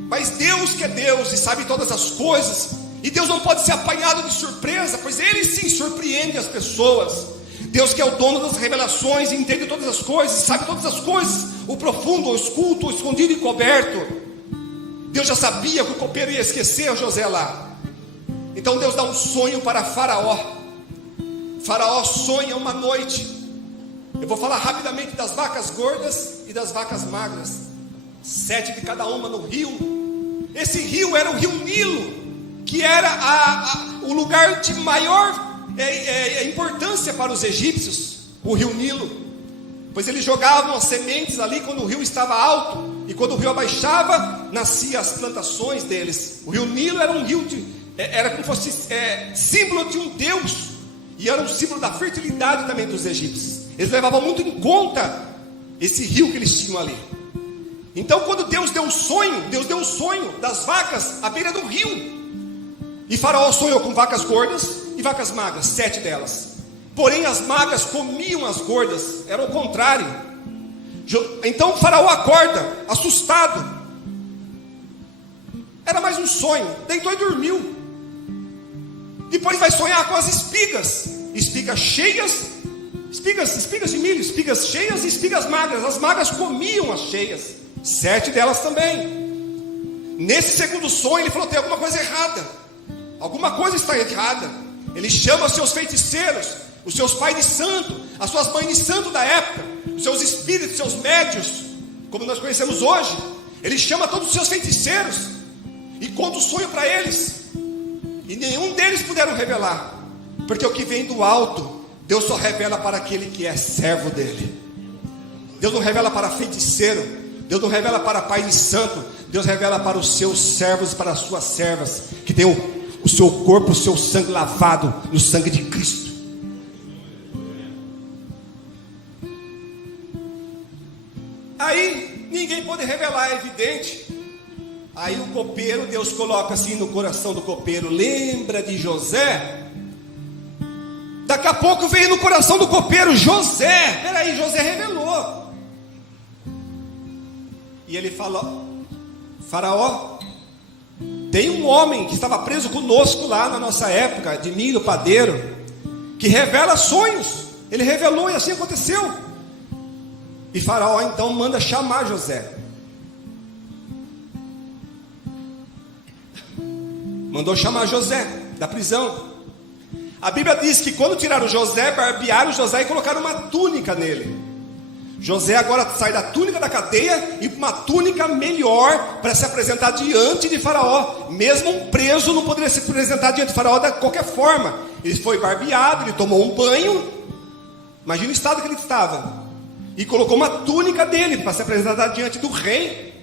Mas Deus que é Deus e sabe todas as coisas, e Deus não pode ser apanhado de surpresa, pois Ele sim surpreende as pessoas. Deus que é o dono das revelações, e entende todas as coisas, sabe todas as coisas, o profundo, o oculto, o escondido e coberto. Deus já sabia que o copeiro ia esquecer José lá. Então Deus dá um sonho para Faraó. Faraó sonha uma noite. Eu vou falar rapidamente das vacas gordas e das vacas magras. 7 de cada uma no rio. Esse rio era o rio Nilo, que era o lugar de maior importância para os egípcios, o rio Nilo, pois eles jogavam as sementes ali quando o rio estava alto, e quando o rio abaixava, nasciam as plantações deles. O rio Nilo era um rio era como se fosse símbolo de um deus, e era um símbolo da fertilidade também dos egípcios. Eles levavam muito em conta esse rio que eles tinham ali. Então quando Deus deu o sonho das vacas à beira do rio. E Faraó sonhou com vacas gordas e vacas magras, 7 delas. Porém as magras comiam as gordas, era o contrário. Então o Faraó acorda, assustado. Era mais um sonho, deitou e dormiu. Depois vai sonhar com as espigas cheias, espigas de milho, espigas cheias e espigas magras. As magras comiam as cheias, 7 delas também. Nesse segundo sonho ele falou: tem alguma coisa errada. Alguma coisa está errada. Ele chama os seus feiticeiros, os seus pais de santo, as suas mães de santo da época, os seus espíritos, os seus médios, como nós conhecemos hoje. Ele chama todos os seus feiticeiros e conta o sonho para eles. E nenhum deles puderam revelar, porque o que vem do alto, Deus só revela para aquele que é servo dele. Deus não revela para feiticeiro, Deus não revela para pai de santo, Deus revela para os seus servos e para as suas servas, que tem o seu corpo, o seu sangue lavado no sangue de Cristo. Aí ninguém pode revelar, é evidente. Aí o copeiro, Deus coloca assim no coração do copeiro: lembra de José? Daqui a pouco veio no coração do copeiro: José. Peraí, José revelou. E ele falou: Faraó, tem um homem que estava preso conosco lá na nossa época, de milho padeiro, que revela sonhos. Ele revelou e assim aconteceu. E Faraó então manda chamar José. Mandou chamar José da prisão. A Bíblia diz que quando tiraram José, barbearam José e colocaram uma túnica nele. José agora sai da túnica da cadeia e uma túnica melhor para se apresentar diante de Faraó. Mesmo um preso não poderia se apresentar diante de Faraó de qualquer forma. Ele foi barbeado, ele tomou um banho. Imagina o estado que ele estava. E colocou uma túnica dele para se apresentar diante do rei.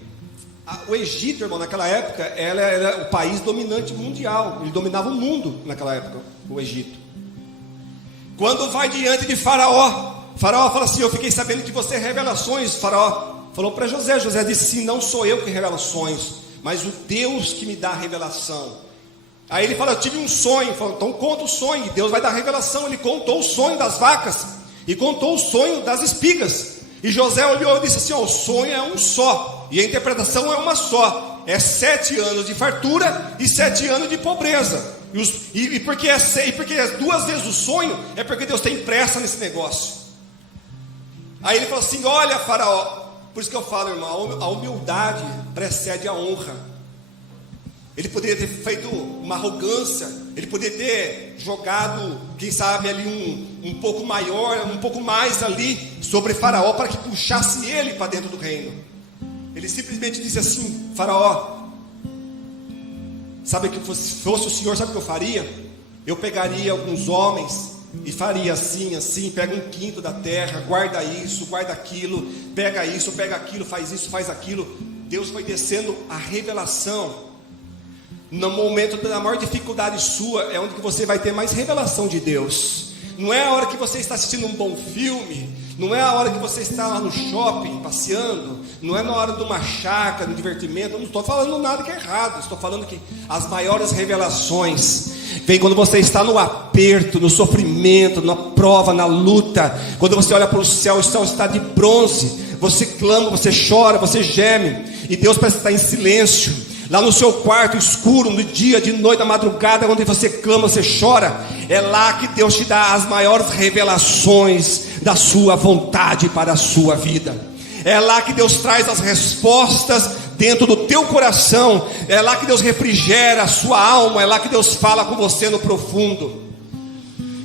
O Egito, irmão, naquela época, era o país dominante mundial. Ele dominava o mundo naquela época, o Egito. Quando vai diante de Faraó, Faraó fala assim: eu fiquei sabendo que você revela sonhos. Faraó falou para José. José disse: sim, não sou eu que revelo sonhos, mas o Deus que me dá a revelação. Aí ele fala: eu tive um sonho. Falou: então conta o sonho. E Deus vai dar a revelação. Ele contou o sonho das vacas e contou o sonho das espigas. E José olhou e disse assim: o sonho é um só, e a interpretação é uma só. É 7 anos de fartura e 7 anos de pobreza. E porque é 2 vezes o sonho, é porque Deus tem pressa nesse negócio. Aí ele falou assim: olha, Faraó, por isso que eu falo, irmão, a humildade precede a honra. Ele poderia ter feito uma arrogância, ele poderia ter jogado, quem sabe, ali um pouco maior, um pouco mais ali sobre Faraó, para que puxasse ele para dentro do reino. Ele simplesmente disse assim: Faraó, sabe que fosse o Senhor, sabe o que eu faria? Eu pegaria alguns homens e faria assim, assim, pega 1/5 da terra, guarda isso, guarda aquilo, pega isso, pega aquilo, faz isso, faz aquilo. Deus foi descendo a revelação. No momento da maior dificuldade sua, é onde que você vai ter mais revelação de Deus. Não é a hora que você está assistindo um bom filme, não é a hora que você está lá no shopping, passeando, não é na hora de uma chácara, de um divertimento. Eu não estou falando nada que é errado, estou falando que as maiores revelações vem quando você está no aperto, no sofrimento, na prova, na luta. Quando você olha para o céu está de bronze, você clama, você chora, você geme, e Deus parece estar em silêncio. Lá no seu quarto escuro, no dia, de noite, na madrugada, onde você clama, você chora, é lá que Deus te dá as maiores revelações da sua vontade para a sua vida. É lá que Deus traz as respostas dentro do teu coração. É lá que Deus refrigera a sua alma. É lá que Deus fala com você no profundo.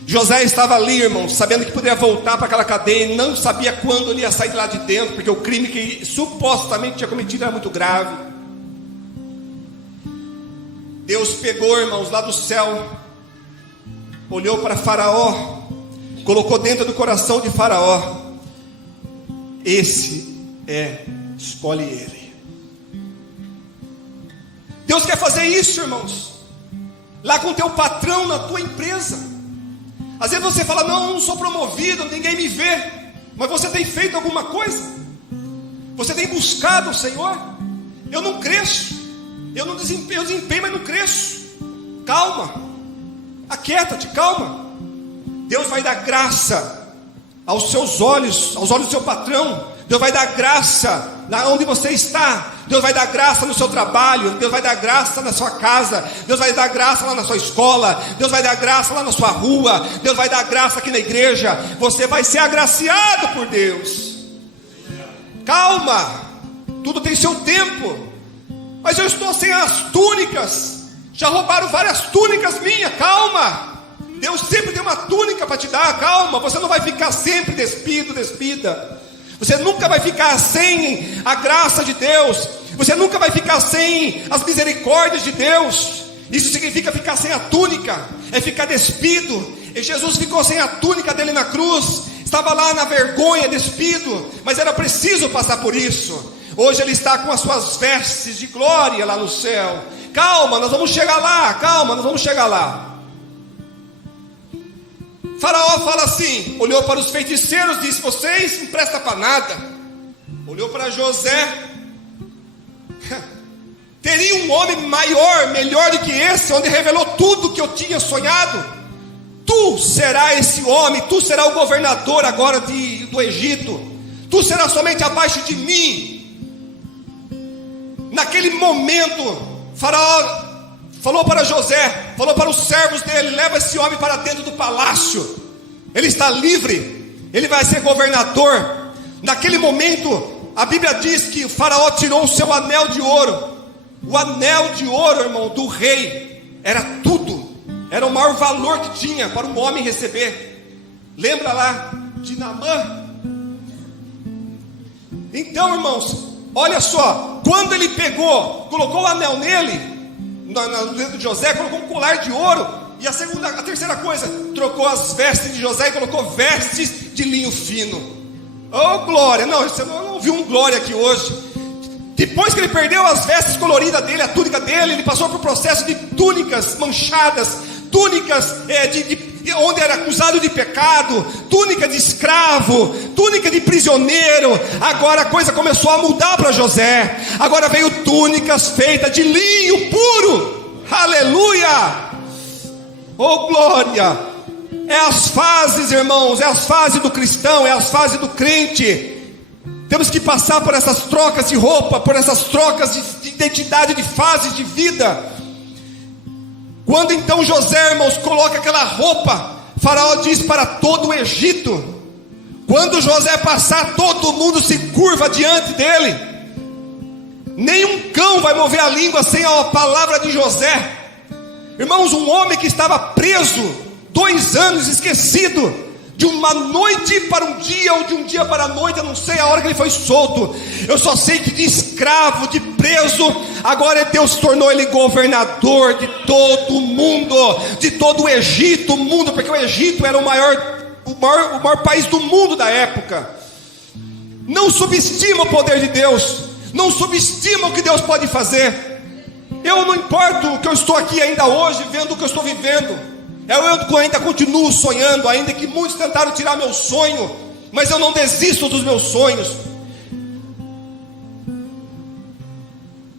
José estava ali, irmão, sabendo que poderia voltar para aquela cadeia, e não sabia quando ele ia sair de lá de dentro, porque o crime que supostamente tinha cometido era muito grave. Deus pegou, irmãos, lá do céu, olhou para Faraó, colocou dentro do coração de Faraó: escolhe ele. Deus quer fazer isso, irmãos, lá com o teu patrão, na tua empresa. Às vezes você fala: não sou promovido, ninguém me vê. Mas você tem feito alguma coisa? Você tem buscado o Senhor? Eu não cresço, eu desempenho, mas não cresço. Calma, aquieta-te, calma. Deus vai dar graça aos seus olhos, aos olhos do seu patrão. Deus vai dar graça lá onde você está. Deus vai dar graça no seu trabalho. Deus vai dar graça na sua casa. Deus vai dar graça lá na sua escola. Deus vai dar graça lá na sua rua. Deus vai dar graça aqui na igreja. Você vai ser agraciado por Deus. Calma, tudo tem seu tempo. Mas eu estou sem as túnicas. Já roubaram várias túnicas minhas. Calma, Deus sempre tem uma túnica para te dar. Calma, você não vai ficar sempre despido, despida. Você nunca vai ficar sem a graça de Deus. Você nunca vai ficar sem as misericórdias de Deus. Isso significa ficar sem a túnica, é ficar despido. E Jesus ficou sem a túnica dele na cruz, estava lá na vergonha, despido, mas era preciso passar por isso. Hoje ele está com as suas vestes de glória lá no céu. Calma, nós vamos chegar lá, calma, nós vamos chegar lá. Faraó fala assim, olhou para os feiticeiros, disse: vocês não prestam para nada. Olhou para José: teria um homem maior, melhor do que esse, onde revelou tudo que eu tinha sonhado? Tu serás esse homem, tu serás o governador agora do Egito, tu serás somente abaixo de mim. Naquele momento, Faraó falou para José, falou para os servos dele: leva esse homem para dentro do palácio, ele está livre, ele vai ser governador. Naquele momento, a Bíblia diz que o Faraó tirou o seu anel de ouro. O anel de ouro, irmão, do rei, era tudo, era o maior valor que tinha para um homem receber. Lembra lá de Naamã? Então, irmãos, olha só, quando ele pegou, colocou o anel nele, no dedo de José, colocou um colar de ouro, e a terceira coisa, trocou as vestes de José e colocou vestes de linho fino. Oh glória, não, você não viu um glória aqui hoje. Depois que ele perdeu as vestes coloridas dele, a túnica dele, ele passou por um processo de túnicas manchadas, túnicas onde era acusado de pecado, túnica de escravo, túnica de prisioneiro. Agora a coisa começou a mudar para José. Agora veio túnicas feitas de linho puro. Aleluia! Oh glória! É as fases, irmãos, é as fases do cristão, é as fases do crente. Temos que passar por essas trocas de roupa, por essas trocas de identidade, de fases de vida. Quando então José, irmãos, coloca aquela roupa, Faraó diz para todo o Egito: quando José passar, todo mundo se curva diante dele. Nenhum cão vai mover a língua sem a palavra de José. Irmãos, um homem que estava preso 2 anos, esquecido, de uma noite para um dia, ou de um dia para a noite, eu não sei a hora que ele foi solto. Eu só sei que de escravo, de preso, agora Deus tornou ele governador de todo o mundo, de todo o Egito, o mundo, porque o Egito era o maior país do mundo da época. Não subestima o poder de Deus, não subestima o que Deus pode fazer. Eu não importo o que eu estou aqui ainda hoje, vendo o que eu estou vivendo. Eu ainda continuo sonhando, ainda que muitos tentaram tirar meu sonho, mas eu não desisto dos meus sonhos.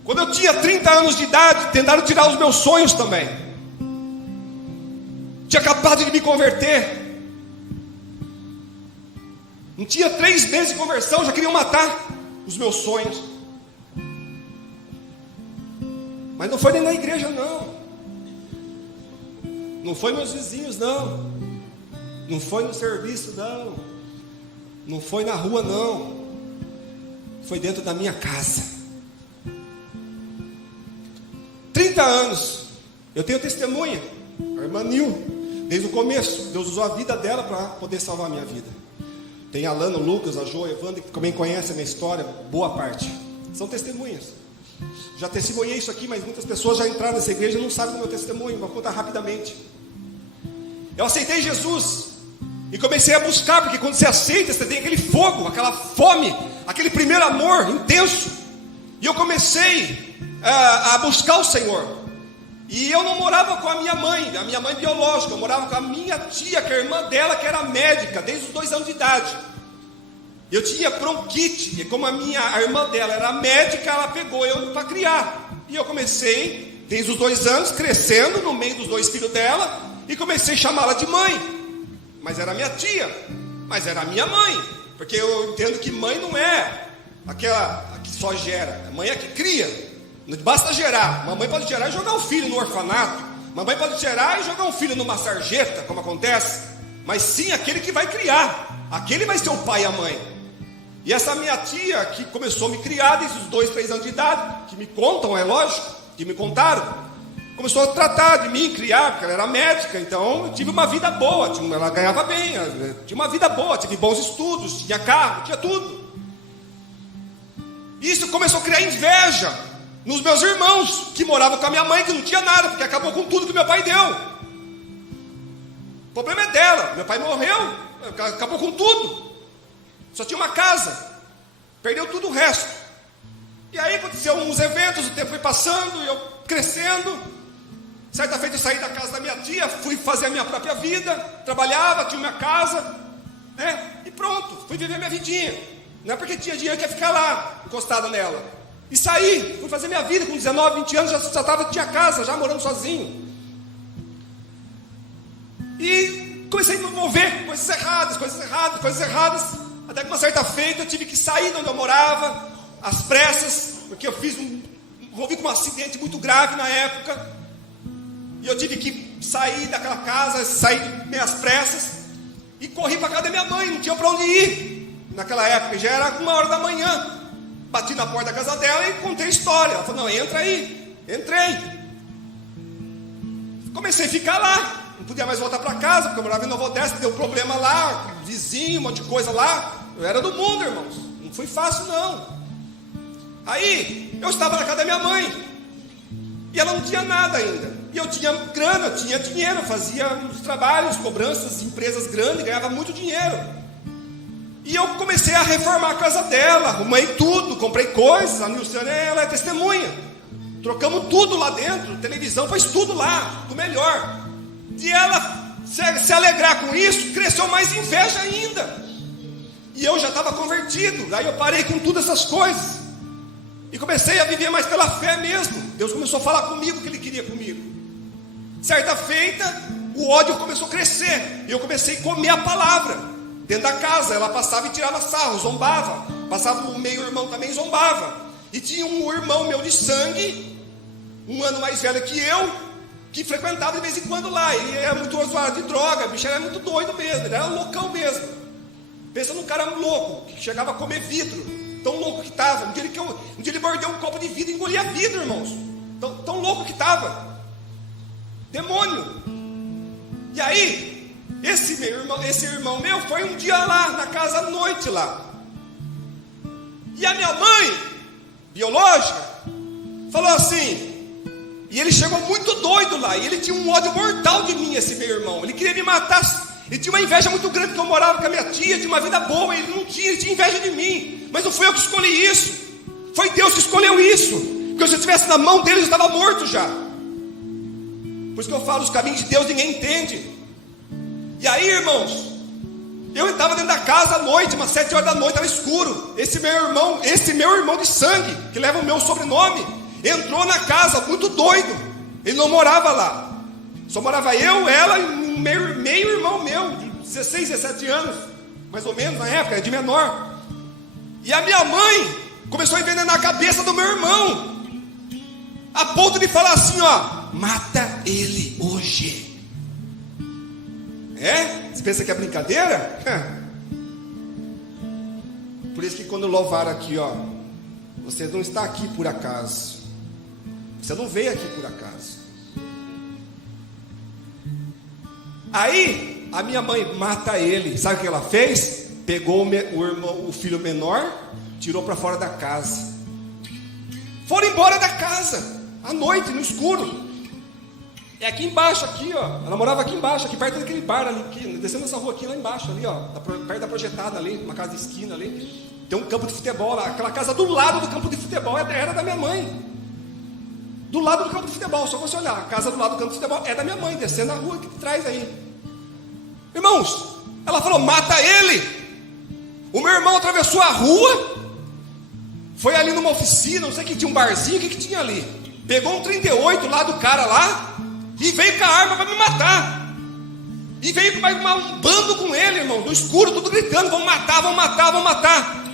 Quando eu tinha 30 anos de idade, tentaram tirar os meus sonhos também. Tinha acabado de me converter. Não tinha 3 meses de conversão, já queriam matar os meus sonhos. Mas não foi nem na igreja, não. Não foi meus vizinhos, não. Não foi no serviço, não. Não foi na rua, não. Foi dentro da minha casa. 30 anos. Eu tenho testemunha. A irmã Nil, desde o começo, Deus usou a vida dela para poder salvar a minha vida. Tem a Lana, o Lucas, a Jo, a Evandra, que também conhecem a minha história, boa parte. São testemunhas. Já testemunhei isso aqui, mas muitas pessoas já entraram nessa igreja e não sabem do meu testemunho. Vou contar rapidamente. Eu aceitei Jesus e comecei a buscar, porque quando você aceita, você tem aquele fogo, aquela fome, aquele primeiro amor intenso. E eu comecei a buscar o Senhor. E eu não morava com a minha mãe biológica, eu morava com a minha tia, que é a irmã dela, que era médica, desde os 2 anos de idade. Eu tinha bronquite, e como a irmã dela era médica, ela pegou eu para criar. E eu comecei, desde os 2 anos, crescendo no meio dos 2 filhos dela, e comecei a chamá-la de mãe. Mas era minha tia, mas era minha mãe, porque eu entendo que mãe não é aquela que só gera, a mãe é que cria. Não basta gerar, mamãe pode gerar e jogar um filho no orfanato, mamãe pode gerar e jogar um filho numa sarjeta, como acontece, mas sim aquele que vai criar, aquele vai ser o pai e a mãe. E essa minha tia, que começou a me criar desde os 2, 3 anos de idade, que me contam, é lógico, que me contaram, começou a tratar de mim, criar, porque ela era médica, então eu tive uma vida boa, ela ganhava bem, tinha uma vida boa, tive bons estudos, tinha carro, tinha tudo. Isso começou a criar inveja nos meus irmãos, que moravam com a minha mãe, que não tinha nada, porque acabou com tudo que meu pai deu. O problema é dela, meu pai morreu, acabou com tudo, só tinha uma casa, perdeu tudo o resto. E aí aconteceu uns eventos, o tempo foi passando, eu crescendo. Certa feita eu saí da casa da minha tia, fui fazer a minha própria vida, trabalhava, tinha minha casa, né? E pronto, fui viver minha vidinha. Não é porque tinha dinheiro que ia ficar lá, encostado nela. E saí, fui fazer minha vida com 19, 20 anos, tinha casa, já morando sozinho. E comecei a me envolver, coisas erradas. Até que uma certa feita eu tive que sair de onde eu morava, às pressas, porque eu envolvi com um acidente muito grave na época. E eu tive que sair daquela casa, sair meio às pressas, e corri para a casa da minha mãe, não tinha para onde ir. Naquela época, já era 1h da manhã. Bati na porta da casa dela e contei a história. Ela falou, não, entra aí. Entrei. Comecei a ficar lá. Não podia mais voltar para casa, porque eu morava em Nova Odessa, deu problema lá, vizinho, um monte de coisa lá. Eu era do mundo, irmãos. Não foi fácil, não. Aí, eu estava na casa da minha mãe. E ela não tinha nada ainda. E eu tinha grana, tinha dinheiro, fazia uns trabalhos, cobranças, empresas grandes, ganhava muito dinheiro. E eu comecei a reformar a casa dela, arrumei tudo, comprei coisas, a Nilciane, ela é testemunha. Trocamos tudo lá dentro, televisão, faz tudo lá, do melhor. E ela se alegrar com isso, cresceu mais inveja ainda. E eu já estava convertido, aí eu parei com todas essas coisas. E comecei a viver mais pela fé mesmo. Deus começou a falar comigo o que Ele queria comigo. Certa feita, o ódio começou a crescer. E eu comecei a comer a palavra dentro da casa. Ela passava e tirava sarro, zombava. Passava o meio-irmão também, zombava. E tinha um irmão meu de sangue, 1 ano mais velho que eu, que frequentava de vez em quando lá. Ele era muito usuário de droga, o bicho era muito doido mesmo. Ele era loucão mesmo. Pensa num cara louco, que chegava a comer vidro. Tão louco que estava. Um dia ele mordeu um copo de vidro e engolia vidro, irmãos. Tão louco que estava. Demônio. E aí, esse irmão meu foi um dia lá, na casa à noite lá. E a minha mãe, biológica, falou assim, e ele chegou muito doido lá, e ele tinha um ódio mortal de mim, esse meu irmão. Ele queria me matar. Ele tinha uma inveja muito grande, porque eu morava com a minha tia, tinha uma vida boa, ele não tinha, ele tinha inveja de mim. Mas não fui eu que escolhi isso, foi Deus que escolheu isso. Porque se eu estivesse na mão dele, eu estava morto já. Por isso que eu falo, os caminhos de Deus ninguém entende. E aí, irmãos, eu estava dentro da casa à noite, umas 7 horas da noite, estava escuro. Esse meu irmão de sangue, que leva o meu sobrenome, entrou na casa, muito doido. Ele não morava lá, só morava eu, ela e um meio irmão meu, de 16, 17 anos, mais ou menos na época, de menor. E a minha mãe começou a envenenar a cabeça do meu irmão, a ponto de falar assim, ó, mata ele hoje. Você pensa que é brincadeira? Por isso que quando louvaram aqui, ó, você não está aqui por acaso. Você não veio aqui por acaso. Aí a minha mãe mata ele. Sabe o que ela fez? Pegou o filho menor, tirou para fora da casa. Foram embora da casa à noite, no escuro. É aqui embaixo, aqui, ó. Ela morava aqui embaixo, aqui perto daquele bar ali, descendo essa rua aqui, lá embaixo, ali, ó, perto da projetada ali, uma casa de esquina ali. Tem um campo de futebol lá. Aquela casa do lado do campo de futebol era da minha mãe. Do lado do campo de futebol, só você olhar. A casa do lado do campo de futebol é da minha mãe, descendo a rua aqui de trás aí. Irmãos, ela falou, mata ele. O meu irmão atravessou a rua, foi ali numa oficina, não sei que tinha um barzinho, o que tinha ali. Pegou um 38 lá do cara lá, e veio com a arma para me matar. E veio com um bando com ele, irmão, no escuro, tudo gritando, vão matar, vão matar, vão matar.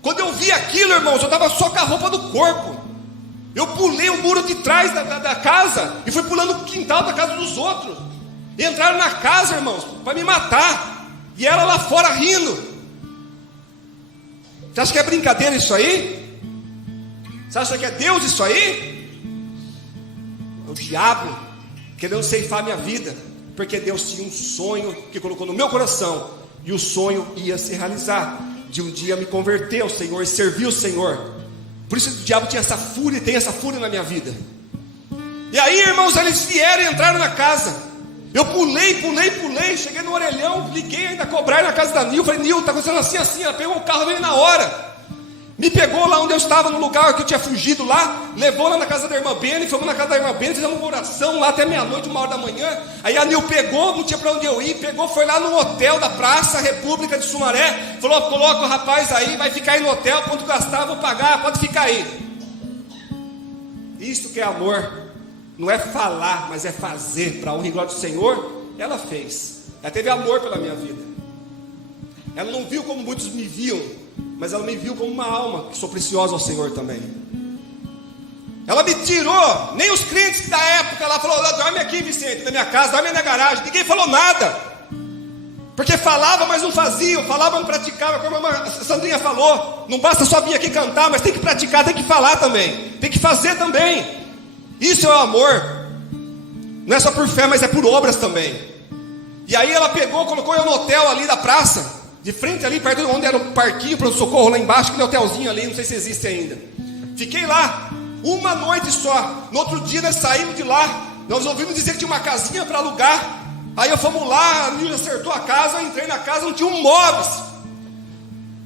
Quando eu vi aquilo, irmãos, eu estava só com a roupa do corpo. Eu pulei o muro de trás da casa, e fui pulando o quintal da casa dos outros. E entraram na casa, irmãos, para me matar. E ela lá fora rindo. Você acha que é brincadeira isso aí? Você acha que é Deus isso aí? o diabo querendo ceifar a minha vida, porque Deus tinha um sonho que colocou no meu coração, e o sonho ia se realizar, de um dia me converter ao Senhor e servir o Senhor. Por isso o diabo tinha essa fúria, e tem essa fúria na minha vida. E aí, irmãos, eles vieram e entraram na casa. Eu pulei, cheguei no orelhão, liguei ainda a cobrar na casa da Nil. Falei, Nil, está acontecendo assim, ela pegou o carro, veio na hora. Me pegou lá onde eu estava, no lugar que eu tinha fugido lá, levou lá na casa da irmã Bene, fomos na casa da irmã Bene, fizemos uma oração lá até meia-noite, 1h da manhã. Aí a Nil pegou, não tinha para onde eu ir, pegou, foi lá no hotel da Praça República de Sumaré, falou, coloca o rapaz aí, vai ficar aí no hotel, quanto gastar, vou pagar, pode ficar aí. Isso que é amor, não é falar, mas é fazer, para a honra e glória do Senhor. Ela fez, ela teve amor pela minha vida. Ela não viu como muitos me viam, mas ela me viu como uma alma, que sou preciosa ao Senhor também. Ela me tirou, nem os crentes da época, ela falou, dorme aqui, Vicente, na minha casa, dorme na garagem. Ninguém falou nada, porque falava, mas não faziam, falava, não praticava, como a irmã Sandrinha falou. Não basta só vir aqui cantar, mas tem que praticar, tem que falar também, tem que fazer também. Isso é o amor, não é só por fé, mas é por obras também. E aí ela pegou, colocou eu no hotel ali da praça, de frente ali, perto de onde era o parquinho para o socorro, lá embaixo, aquele hotelzinho ali, não sei se existe ainda. Fiquei lá, uma noite só. No outro dia nós saímos de lá, nós ouvimos dizer que tinha uma casinha para alugar. Aí eu fomos lá, a Nil acertou a casa, eu entrei na casa, não tinha um móveis.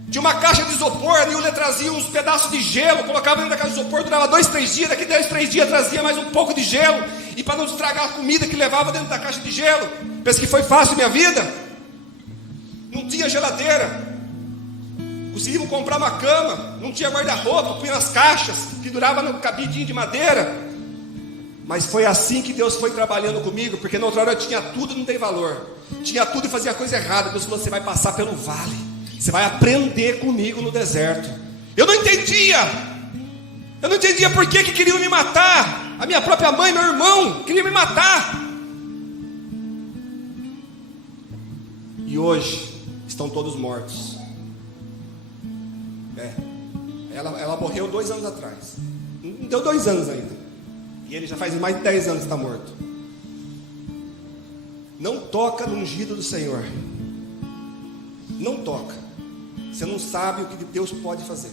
Tinha uma caixa de isopor, a Nil trazia uns pedaços de gelo, colocava dentro da caixa de isopor, durava 2-3 dias, daqui 2-3 dias trazia mais um pouco de gelo, e para não estragar a comida que levava dentro da caixa de gelo. Pensa que foi fácil minha vida? Não tinha geladeira, conseguimos comprar uma cama, não tinha guarda-roupa, punha nas caixas, pendurava no cabidinho de madeira. Mas foi assim que Deus foi trabalhando comigo, porque na outra hora eu tinha tudo, não tem valor, tinha tudo e fazia coisa errada. Deus falou, você vai passar pelo vale, você vai aprender comigo no deserto. Eu não entendia por que queriam me matar. A minha própria mãe, meu irmão, queriam me matar. E hoje estão todos mortos. Ela morreu 2 anos atrás. Não deu 2 anos ainda. E ele já faz mais de 10 anos que está morto. Não toca no ungido do Senhor. Não toca. Você não sabe o que Deus pode fazer.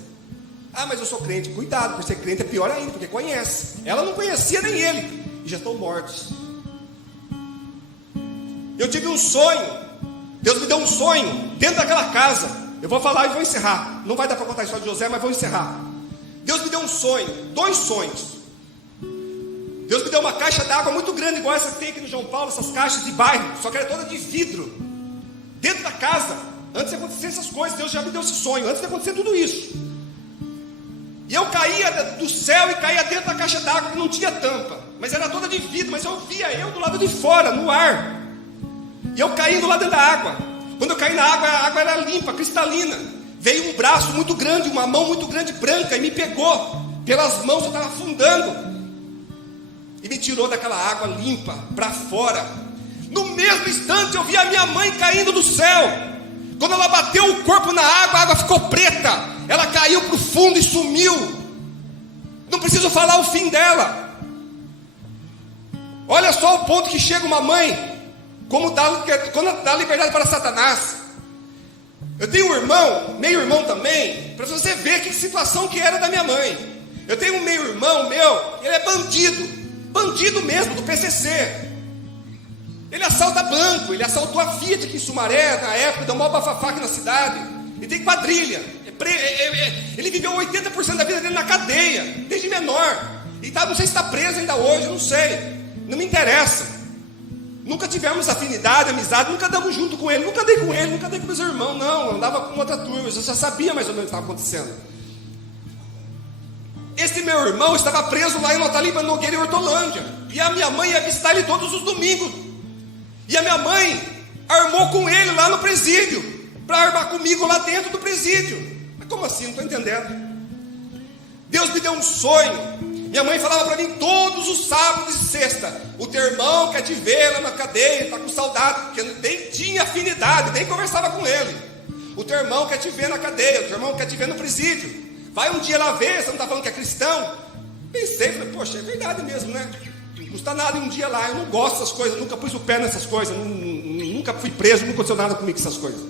Ah, mas eu sou crente. Cuidado, por ser crente é pior ainda, porque conhece. Ela não conhecia nem ele. E já estão mortos. Eu tive um sonho. Deus me deu um sonho dentro daquela casa. Eu vou falar e vou encerrar. Não vai dar para contar a história de José, mas vou encerrar. Deus me deu um sonho, 2 sonhos. Deus me deu uma caixa d'água muito grande, igual essa que tem aqui no João Paulo, essas caixas de bairro, só que era toda de vidro. Dentro da casa, antes de acontecer essas coisas, Deus já me deu esse sonho, antes de acontecer tudo isso. E eu caía do céu e caía dentro da caixa d'água, que não tinha tampa, mas era toda de vidro, mas eu via eu do lado de fora, no ar. E eu caí do lado dentro da água. Quando eu caí na água, a água era limpa, cristalina. Veio um braço muito grande, uma mão muito grande, branca, e me pegou. Pelas mãos eu estava afundando. E me tirou daquela água limpa, para fora. No mesmo instante eu vi a minha mãe caindo do céu. Quando ela bateu o corpo na água, a água ficou preta. Ela caiu para o fundo e sumiu. Não preciso falar o fim dela. Olha só o ponto que chega uma mãe. Quando dá liberdade para Satanás. Eu tenho um irmão, meio irmão também, para você ver que situação que era da minha mãe. Eu tenho um meio irmão meu, ele é bandido mesmo, do PCC. Ele assalta banco, ele assaltou a Fiat aqui em Sumaré, na época, deu maior bafafá aqui na cidade. Ele tem quadrilha, ele viveu 80% da vida dele na cadeia, desde menor. E não sei se está preso ainda hoje, não sei, não me interessa. Nunca tivemos afinidade, amizade, nunca andamos junto com ele, nunca andei com ele, nunca andei com meus irmãos, não, eu andava com outra turma, eu já sabia mais ou menos o que estava acontecendo. Esse meu irmão estava preso lá em Notaliba, Nogueira e Hortolândia, e a minha mãe ia visitar ele todos os domingos, e a minha mãe armou com ele lá no presídio, para armar comigo lá dentro do presídio. Mas como assim? Não estou entendendo. Deus me deu um sonho. Minha mãe falava para mim todos os sábados e sexta: o teu irmão quer te ver lá na cadeia, está com saudade, porque nem tinha afinidade, nem conversava com ele. O teu irmão quer te ver na cadeia, o teu irmão quer te ver no presídio. Vai um dia lá ver, você não está falando que é cristão? Pensei, falei, poxa, é verdade mesmo, né? Não custa nada ir um dia lá. Eu não gosto dessas coisas, nunca pus o pé nessas coisas, nunca fui preso, não aconteceu nada comigo com essas coisas.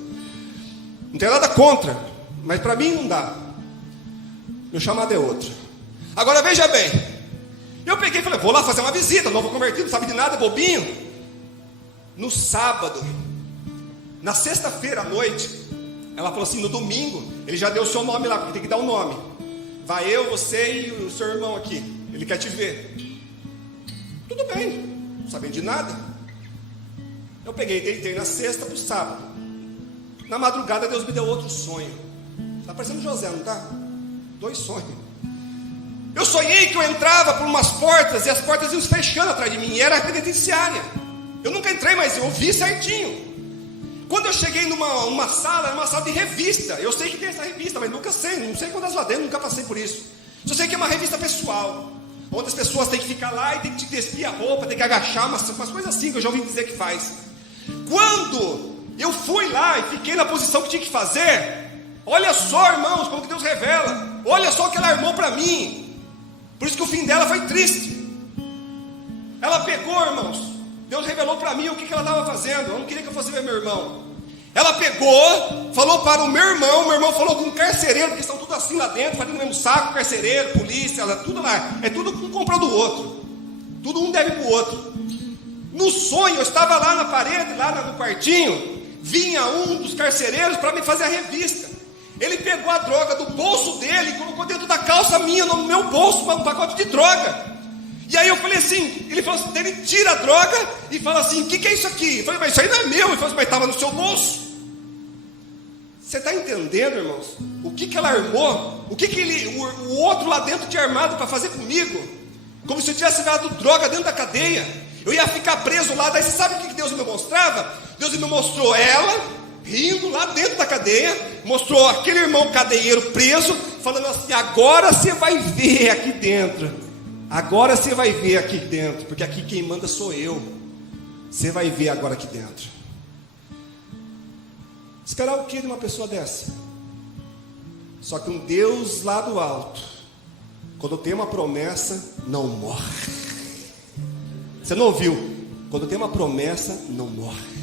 Não tenho nada contra, mas para mim não dá. Meu chamado é outro. Agora veja bem, eu peguei e falei, vou lá fazer uma visita, novo convertido, não sabe de nada, bobinho. No sábado, na sexta-feira à noite, ela falou assim, no domingo, ele já deu o seu nome lá, porque tem que dar o nome. Vai eu, você e o seu irmão aqui, ele quer te ver. Tudo bem, não sabendo de nada. Eu peguei e deitei na sexta para o sábado. Na madrugada Deus me deu outro sonho. Está parecendo José, não está? 2 sonhos. Eu sonhei que eu entrava por umas portas e as portas iam se fechando atrás de mim, e era a penitenciária. Eu nunca entrei, mas eu vi certinho. Quando eu cheguei numa sala, era uma sala de revista. Eu sei que tem essa revista, mas nunca sei, não sei quantas lá dentro, nunca passei por isso. Só sei que é uma revista pessoal, onde as pessoas têm que ficar lá e tem que te despir a roupa, tem que agachar, umas coisas assim que eu já ouvi dizer que faz. Quando eu fui lá e fiquei na posição que tinha que fazer, olha só, irmãos, como que Deus revela. Olha só o que ela armou para mim. Por isso que o fim dela foi triste. Ela pegou, irmãos, Deus revelou para mim o que ela estava fazendo. Eu não queria que eu fosse ver meu irmão. Ela pegou, falou para o meu irmão falou com um carcereiro, porque estão tudo assim lá dentro, fazendo o mesmo saco, carcereiro, polícia, tudo lá. É tudo um comprou do outro. Tudo um deve para o outro. No sonho, eu estava lá na parede, lá no quartinho, vinha um dos carcereiros para me fazer a revista. Ele pegou a droga do bolso dele e colocou dentro da calça minha, no meu bolso, um pacote de droga. E aí eu falei assim, ele falou assim, ele tira a droga e fala assim, o que é isso aqui? Eu falei, mas isso aí não é meu. Ele falou assim, mas estava no seu bolso. Você está entendendo, irmãos? O que ela armou? O que o outro lá dentro tinha armado para fazer comigo? Como se eu tivesse dado droga dentro da cadeia. Eu ia ficar preso lá. Daí você sabe o que Deus me mostrava? Deus me mostrou ela rindo lá dentro da cadeia, mostrou aquele irmão cadeieiro preso, falando assim, agora você vai ver aqui dentro. Agora você vai ver aqui dentro, porque aqui quem manda sou eu. Você vai ver agora aqui dentro. Esperar o que de uma pessoa dessa? Só que um Deus lá do alto, quando tem uma promessa, não morre. Você não ouviu? Quando tem uma promessa, não morre.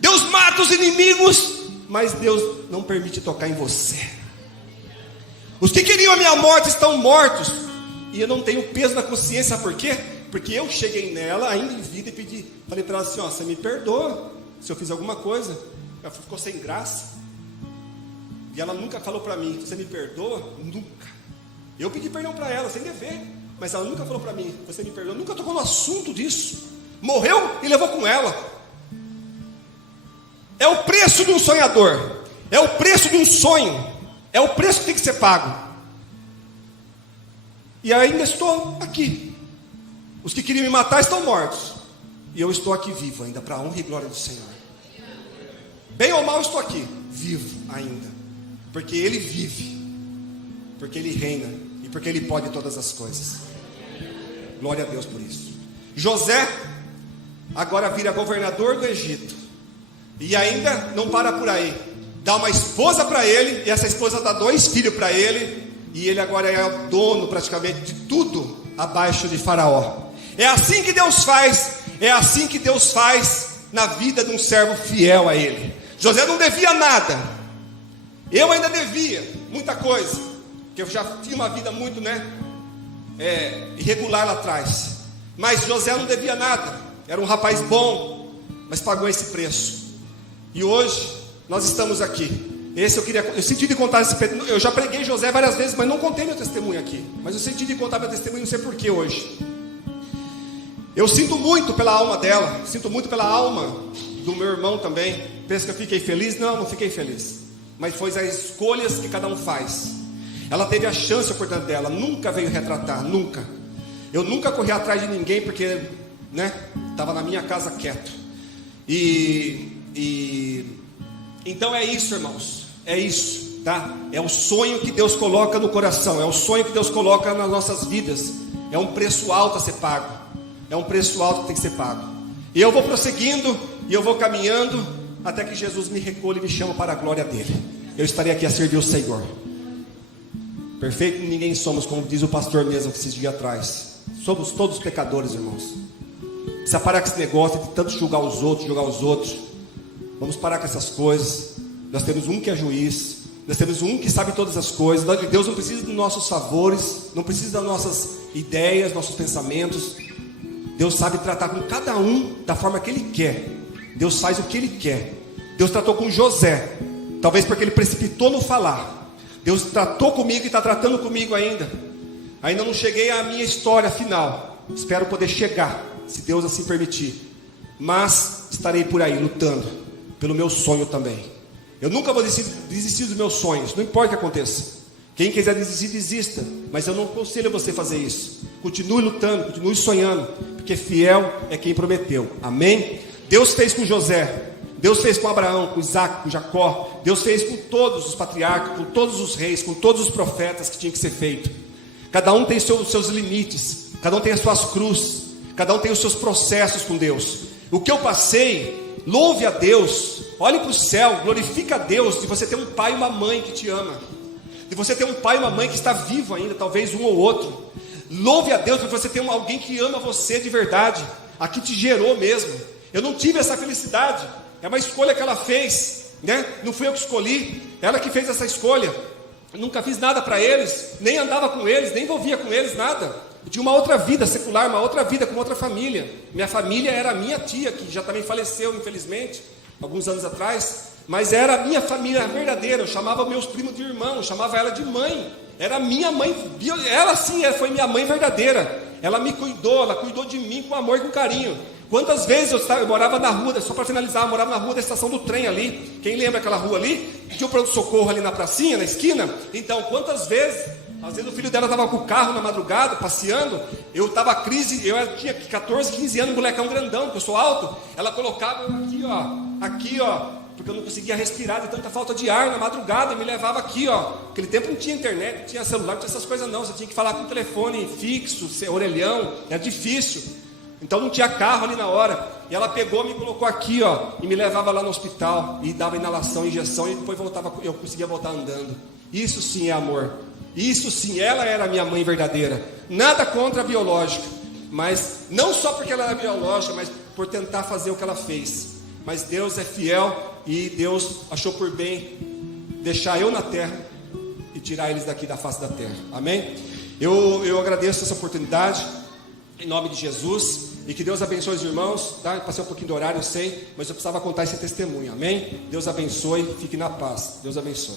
Deus mata os inimigos, mas Deus não permite tocar em você. Os que queriam a minha morte estão mortos. E eu não tenho peso na consciência, sabe por quê? Porque eu cheguei nela ainda em vida e pedi. Falei para ela assim, ó, você me perdoa se eu fiz alguma coisa. Ela ficou sem graça. E ela nunca falou para mim, você me perdoa? Nunca. Eu pedi perdão para ela, sem dever. Mas ela nunca falou para mim, você me perdoa? Nunca tocou no assunto disso. Morreu e levou com ela. É o preço de um sonhador. É o preço de um sonho. É o preço que tem que ser pago. E ainda estou aqui. Os que queriam me matar estão mortos. E eu estou aqui vivo ainda, para a honra e glória do Senhor. Bem ou mal estou aqui, vivo ainda. Porque Ele vive. Porque Ele reina. E porque Ele pode todas as coisas. Glória a Deus por isso. José agora vira governador do Egito. E ainda não para por aí. Dá uma esposa para ele. E essa esposa dá 2 filhos para ele. E ele agora é o dono praticamente de tudo abaixo de Faraó. É assim que Deus faz. É assim que Deus faz na vida de um servo fiel a Ele. José não devia nada. Eu ainda devia muita coisa. Porque eu já tinha uma vida muito irregular lá atrás. Mas José não devia nada. Era um rapaz bom, mas pagou esse preço. E hoje nós estamos aqui. Eu senti de contar esse. Eu já preguei José várias vezes, mas não contei meu testemunho aqui. Mas eu senti de contar meu testemunho, não sei porquê hoje. Eu sinto muito pela alma dela, sinto muito pela alma do meu irmão também. Pensa que eu fiquei feliz? Não fiquei feliz. Mas foi as escolhas que cada um faz. Ela teve a chance, a oportunidade dela, nunca veio retratar, nunca. Eu nunca corri atrás de ninguém porque, estava na minha casa quieto. Então é isso, irmãos. É isso, tá? É o sonho que Deus coloca no coração. É o sonho que Deus coloca nas nossas vidas. É um preço alto a ser pago. É um preço alto que tem que ser pago. E eu vou prosseguindo, e eu vou caminhando, até que Jesus me recolhe e me chama para a glória dele. Eu estarei aqui a servir o Senhor. Perfeito ninguém somos, como diz o pastor mesmo que esses dias atrás. Somos todos pecadores, irmãos. Precisa parar com esse negócio de tanto julgar os outros. Vamos parar com essas coisas. Nós temos um que é juiz. Nós temos um que sabe todas as coisas. Deus não precisa dos nossos favores, não precisa das nossas ideias, nossos pensamentos. Deus sabe tratar com cada um da forma que Ele quer. Deus faz o que Ele quer. Deus tratou com José, talvez porque ele precipitou no falar. Deus tratou comigo e está tratando comigo ainda. Ainda não cheguei à minha história final. Espero poder chegar, se Deus assim permitir. Mas estarei por aí lutando pelo meu sonho também. Eu nunca vou desistir dos meus sonhos, não importa o que aconteça. Quem quiser desistir, desista. Mas eu não aconselho você a fazer isso. Continue lutando, continue sonhando, porque fiel é quem prometeu. Amém? Deus fez com José, Deus fez com Abraão, com Isaac, com Jacó. Deus fez com todos os patriarcas, com todos os reis, com todos os profetas que tinha que ser feito. Cada um tem os seus limites, cada um tem as suas cruzes, cada um tem os seus processos com Deus. O que eu passei, louve a Deus, olhe para o céu, glorifica a Deus de você ter um pai e uma mãe que te ama, de você ter um pai e uma mãe que está vivo ainda, talvez um ou outro. Louve a Deus por você ter alguém que ama você de verdade, a que te gerou mesmo. Eu não tive essa felicidade, é uma escolha que ela fez, né? Não fui eu que escolhi, ela que fez essa escolha. Eu nunca fiz nada para eles, nem andava com eles, nem envolvia com eles, nada. Eu tinha uma outra vida secular, uma outra vida com outra família. Minha família era a minha tia, que já também faleceu, infelizmente, alguns anos atrás. Mas era a minha família verdadeira. Eu chamava meus primos de irmão, eu chamava ela de mãe. Era minha mãe, ela sim foi minha mãe verdadeira. Ela me cuidou, ela cuidou de mim com amor e com carinho. Quantas vezes eu morava na rua, só para finalizar, eu morava na rua da estação do trem ali. Quem lembra aquela rua ali? Tinha o pronto-socorro ali na pracinha, na esquina. Então, quantas vezes, às vezes o filho dela estava com o carro na madrugada, passeando. Eu estava crise, eu tinha 14, 15 anos, molecão grandão, porque eu sou alto. Ela colocava aqui, ó, porque eu não conseguia respirar de tanta falta de ar na madrugada, e me levava aqui, ó. Naquele tempo não tinha internet, não tinha celular, não tinha essas coisas não. Você tinha que falar com o telefone fixo, orelhão, era difícil. Então não tinha carro ali na hora. E ela pegou, me colocou aqui, ó, e me levava lá no hospital, e dava inalação, injeção, e depois eu conseguia voltar andando. Isso sim é amor. Isso sim, ela era a minha mãe verdadeira. Nada contra a biológica, mas não só porque ela era biológica, mas por tentar fazer o que ela fez. Mas Deus é fiel, e Deus achou por bem deixar eu na terra e tirar eles daqui da face da terra. Amém? Eu agradeço essa oportunidade, em nome de Jesus, e que Deus abençoe os irmãos, tá? Eu passei um pouquinho do horário, eu sei, mas eu precisava contar esse testemunho. Amém? Deus abençoe, fique na paz. Deus abençoe.